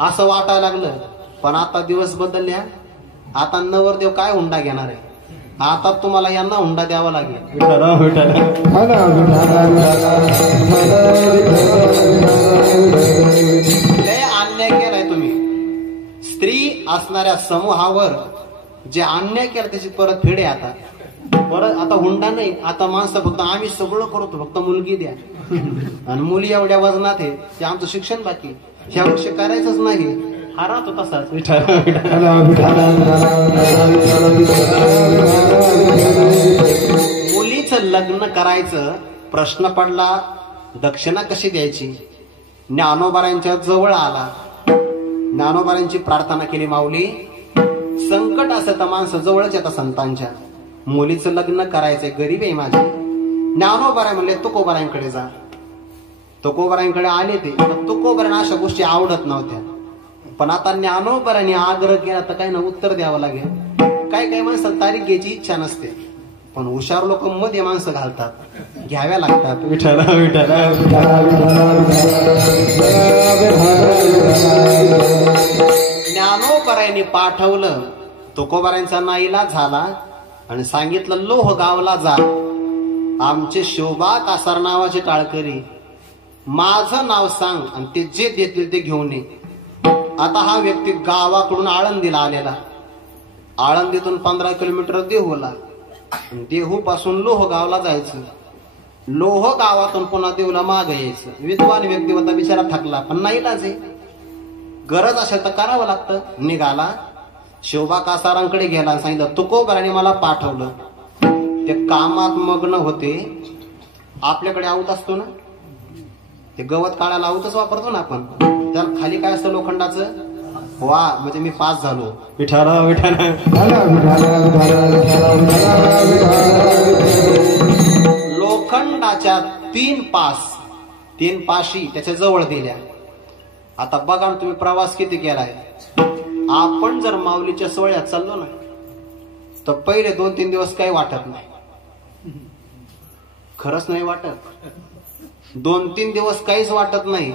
असं वाटायला लागलं. पण आता दिवस बदलल्या, आता नवरदेव काय हुंडा घेणार आहे, आता तुम्हाला यांना हुंडा द्यावा लागेल. लय अन्याय केलाय तुम्ही. स्त्री असणाऱ्या समूहावर जे अन्याय केला त्याची परत फेडे. आता हुंडा नाही, आता माणसं फक्त आम्ही सगळं करतो, फक्त मुलगी द्या. आणि मुली एवढ्या वजनात आहे, ते आमचं शिक्षण बाकी, ह्या वर्षी करायचंच नाही, हा राहतो तसाच. मुलीचं लग्न करायचं प्रश्न पडला, दक्षिणा कशी द्यायची. ज्ञानोबारांच्या जवळ आला, ज्ञानोबारांची प्रार्थना केली, माऊली संकट असं तर माणसं जवळच येतात संतांच्या, मुलीचं लग्न करायचंय, गरीब आहे माझी. ज्ञानोबाराय म्हणले तुकोबारांकडे जा. तुकोबारांकडे आले ते, तुकोबारांना अशा गोष्टी आवडत नव्हत्या. पण आता ज्ञानोबारांनी आग्रह केला तर काही ना उत्तर द्यावं लागेल. काही माणसं तारीख घ्यायची इच्छा नसते, पण हुशार लोक मध्ये माणसं घालतात, घ्याव्या लागतात. ज्ञानोबारांनी पाठवलं, तुकोबारांचा नाईलाज झाला आणि सांगितलं लोह गावला जा. आमचे शोभा कासार नावाचे टाळकरी, माझं नाव सांग आणि ते जे देतील ते घेऊन ये. आता हा व्यक्ती गावाकडून आळंदीला आलेला, आळंदीतून 15 किलोमीटर देहूला, देहू पासून लोह गावला जायचं, लोह गावातून पुन्हा देहूला माग यायचं. विद्वान व्यक्ती होता, बिचारा थकला, पण नाईलाज आहे, गरज असेल तर करावं लागतं. निघाला, शोभा कासारांकडे गेला, सांगितलं तुकोबारांनी मला पाठवलं. ते कामात मग्न होते. आपल्याकडे आऊत असतो ना, ते गवत काढायला आऊतच वापरतो ना आपण, त्याला खाली काय असतं लोखंडाचं, वा म्हणजे मी पास झालो. लोखंडाच्या 3 पाशी त्याच्या जवळ दिल्या. आता बघा तुम्ही प्रवास किती केलाय. आपण जर माऊलीच्या सोहळ्यात चाललो ना, तर पहिले 2-3 दिवस काही वाटत नाही, खरंच नाही वाटत. 2-3 दिवस काहीच वाटत नाही.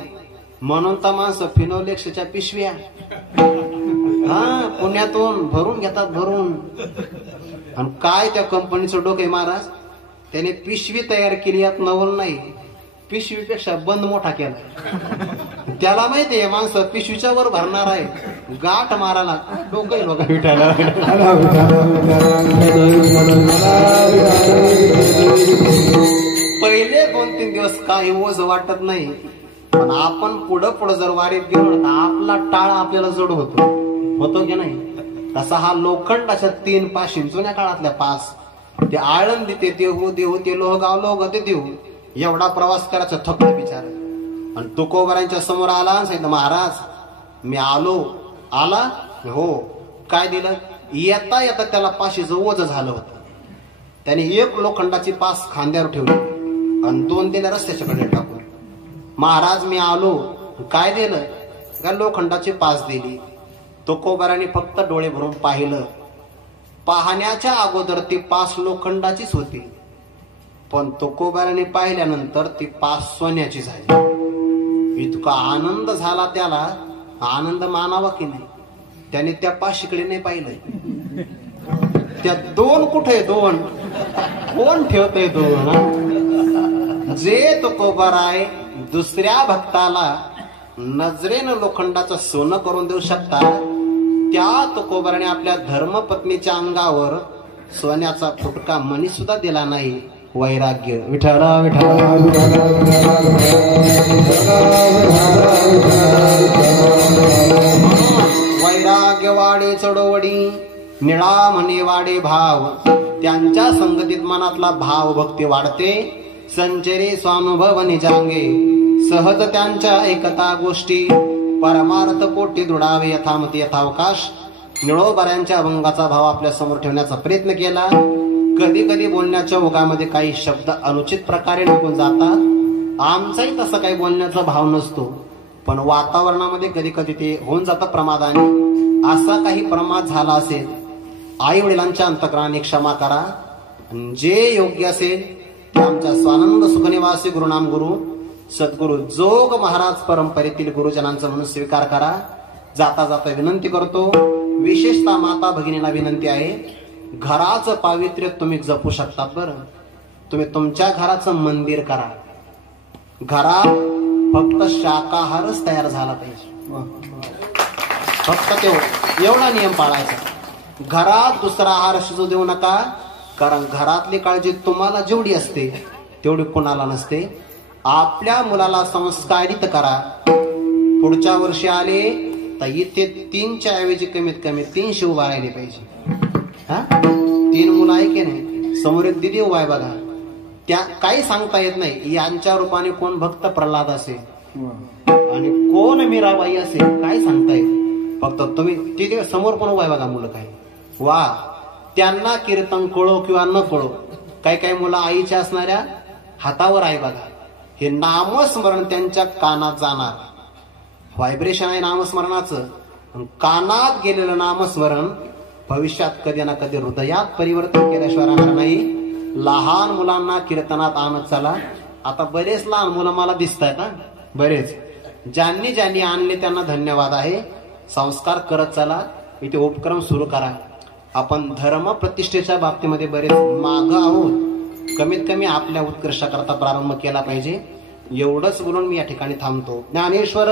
म्हणून तर माणसं फिनोलेक्सच्या पिशव्या पुण्यातून भरून घेतात, भरून. आणि काय त्या कंपनीचं डोके महाराज, त्याने पिशवी तयार केली, यात नवल नाही, पिशवीपेक्षा बंद मोठा केला. त्याला माहितीये माणसं पिशवीच्या वर भरणार आहे, गाठ मारायला डोकं लोक विठायला. पहिले 2-3 दिवस काही ओझ वाटत नाही, पण आपण पुढं जर वारीत गेलो तर आपला टाळा आपल्याला जड होतो की नाही. तसा हा लोखंडाच्या 3 पाशी, जुन्या काळातल्या पास, ते आळंदी ते देहू, देहू ते लोहगाव, लोह ते देहू, एवढा प्रवास करायचा, थकलं बिचार. आणि तुकोबारांच्या समोर आला आणि सांगितलं महाराज मी आलो. आला हो, काय दिलं. येता येता त्याला पाशीचं ओझ झालं होतं. त्याने 1 लोखंडाची पास खांद्यावर ठेवली आणि 2 दिल्या रस्त्याच्या कडे टाकून. महाराज मी आलो, काय दिलं का, लोखंडाची पास दिली. तुकोबारांनी फक्त डोळे भरून पाहिलं. पाहण्याच्या अगोदर ती पास लोखंडाचीच होती, पण तुकोबारांनी पाहिल्यानंतर ती पास सोन्याची झाली. इतका आनंद झाला त्याला. आनंद मानावा की नाही? त्याने त्या पाशीकडे नाही पाहिलंय. त्या दोन कुठे दोन कोण ठेवतय दोन? जे तुकोबर आहे दुसऱ्या भक्ताला नजरेनं लोखंडाचं सोनं करून देऊ शकतात, त्या तुकोबराने आपल्या धर्मपत्नीच्या अंगावर सोन्याचा फुटका मणी सुद्धा दिला नाही. वैराग्य. विठ्ठला विठ्ठला वैराग्य वाडे चढवडी निळा म्हणे वाडे भाव. त्यांच्या संगतीत मनातला भाव भक्ती वाढते. संचरे स्वानुभव निजांगे सहज त्यांच्या एकता गोष्टी. परमार्थ पोटी दृढावे यथामती यथावकाश. निळोबऱ्यांच्या अभंगाचा भाव आपल्या समोर ठेवण्याचा प्रयत्न केला. कधी कधी बोलण्याच्या ओघामध्ये काही शब्द अनुचित प्रकारे निघून जातात. आमचाही तसं काही बोलण्याचा भाव नसतो, पण वातावरणामध्ये कधी कधी ते होऊन जातं प्रमादाने. असा काही प्रमाद झाला असेल, आई वडिलांच्या अंतकरणाने क्षमा करा. जे योग्य असेल ते आमच्या स्वानंद सुखनिवासी गुरुनाम गुरु सद्गुरु जोग महाराज परंपरेतील गुरुजनांचा म्हणून स्वीकार करा. जाता जाता विनंती करतो, विशेषतः माता भगिनीला विनंती आहे, घराचं पावित्र्य तुम्ही जपू शकतात. बरं, तुम्ही तुमच्या घराचं मंदिर करा. घरात फक्त शाकाहारच तयार झाला पाहिजे. फक्त तेवढं एवढा नियम पाळायचा. घरात दुसरा आहार शिजू देऊ नका, कारण घरातली काळजी तुम्हाला जेवढी असते तेवढी कोणाला नसते. आपल्या मुलाला संस्कारित करा. पुढच्या वर्षी आले तर इथे 3च्या ऐवजी कमीत कमी 3 शिव बाळायले पाहिजे. 3 मुलं आहे की नाही? समोर एक दिदी उभा आहे बघा. त्या काही सांगता येत नाही, यांच्या रूपाने कोण भक्त प्रल्हाद असेल आणि कोण मीराबाई असेल, काय सांगता येत. फक्त तुम्ही तिथे समोर पण उभा आहे बघा मुलं. काय वा, त्यांना कीर्तन कळो किंवा न कळो, काही काही मुलं आईच्या असणाऱ्या हातावर आहे बघा. हे नामस्मरण त्यांच्या कानात जाणार. व्हायब्रेशन आहे नामस्मरणाचं. कानात गेलेलं नामस्मरण भविष्यात कधी ना कधी हृदयात परिवर्तन केल्याशिवाय राहणार नाही. लहान मुलांना कीर्तनात आणत चला. आता बरेच लहान मुलं मला दिसत आहेत. बरेच ज्यांनी ज्यांनी आणले त्यांना धन्यवाद आहे. संस्कार करत चला. इथे उपक्रम सुरू करा. आपण धर्म प्रतिष्ठेच्या बाबतीमध्ये बरेच माग आहोत. कमीत कमी आपल्या उत्कर्षाकरता प्रारंभ केला पाहिजे. एवढंच बोलून मी या ठिकाणी थांबतो. ज्ञानेश्वर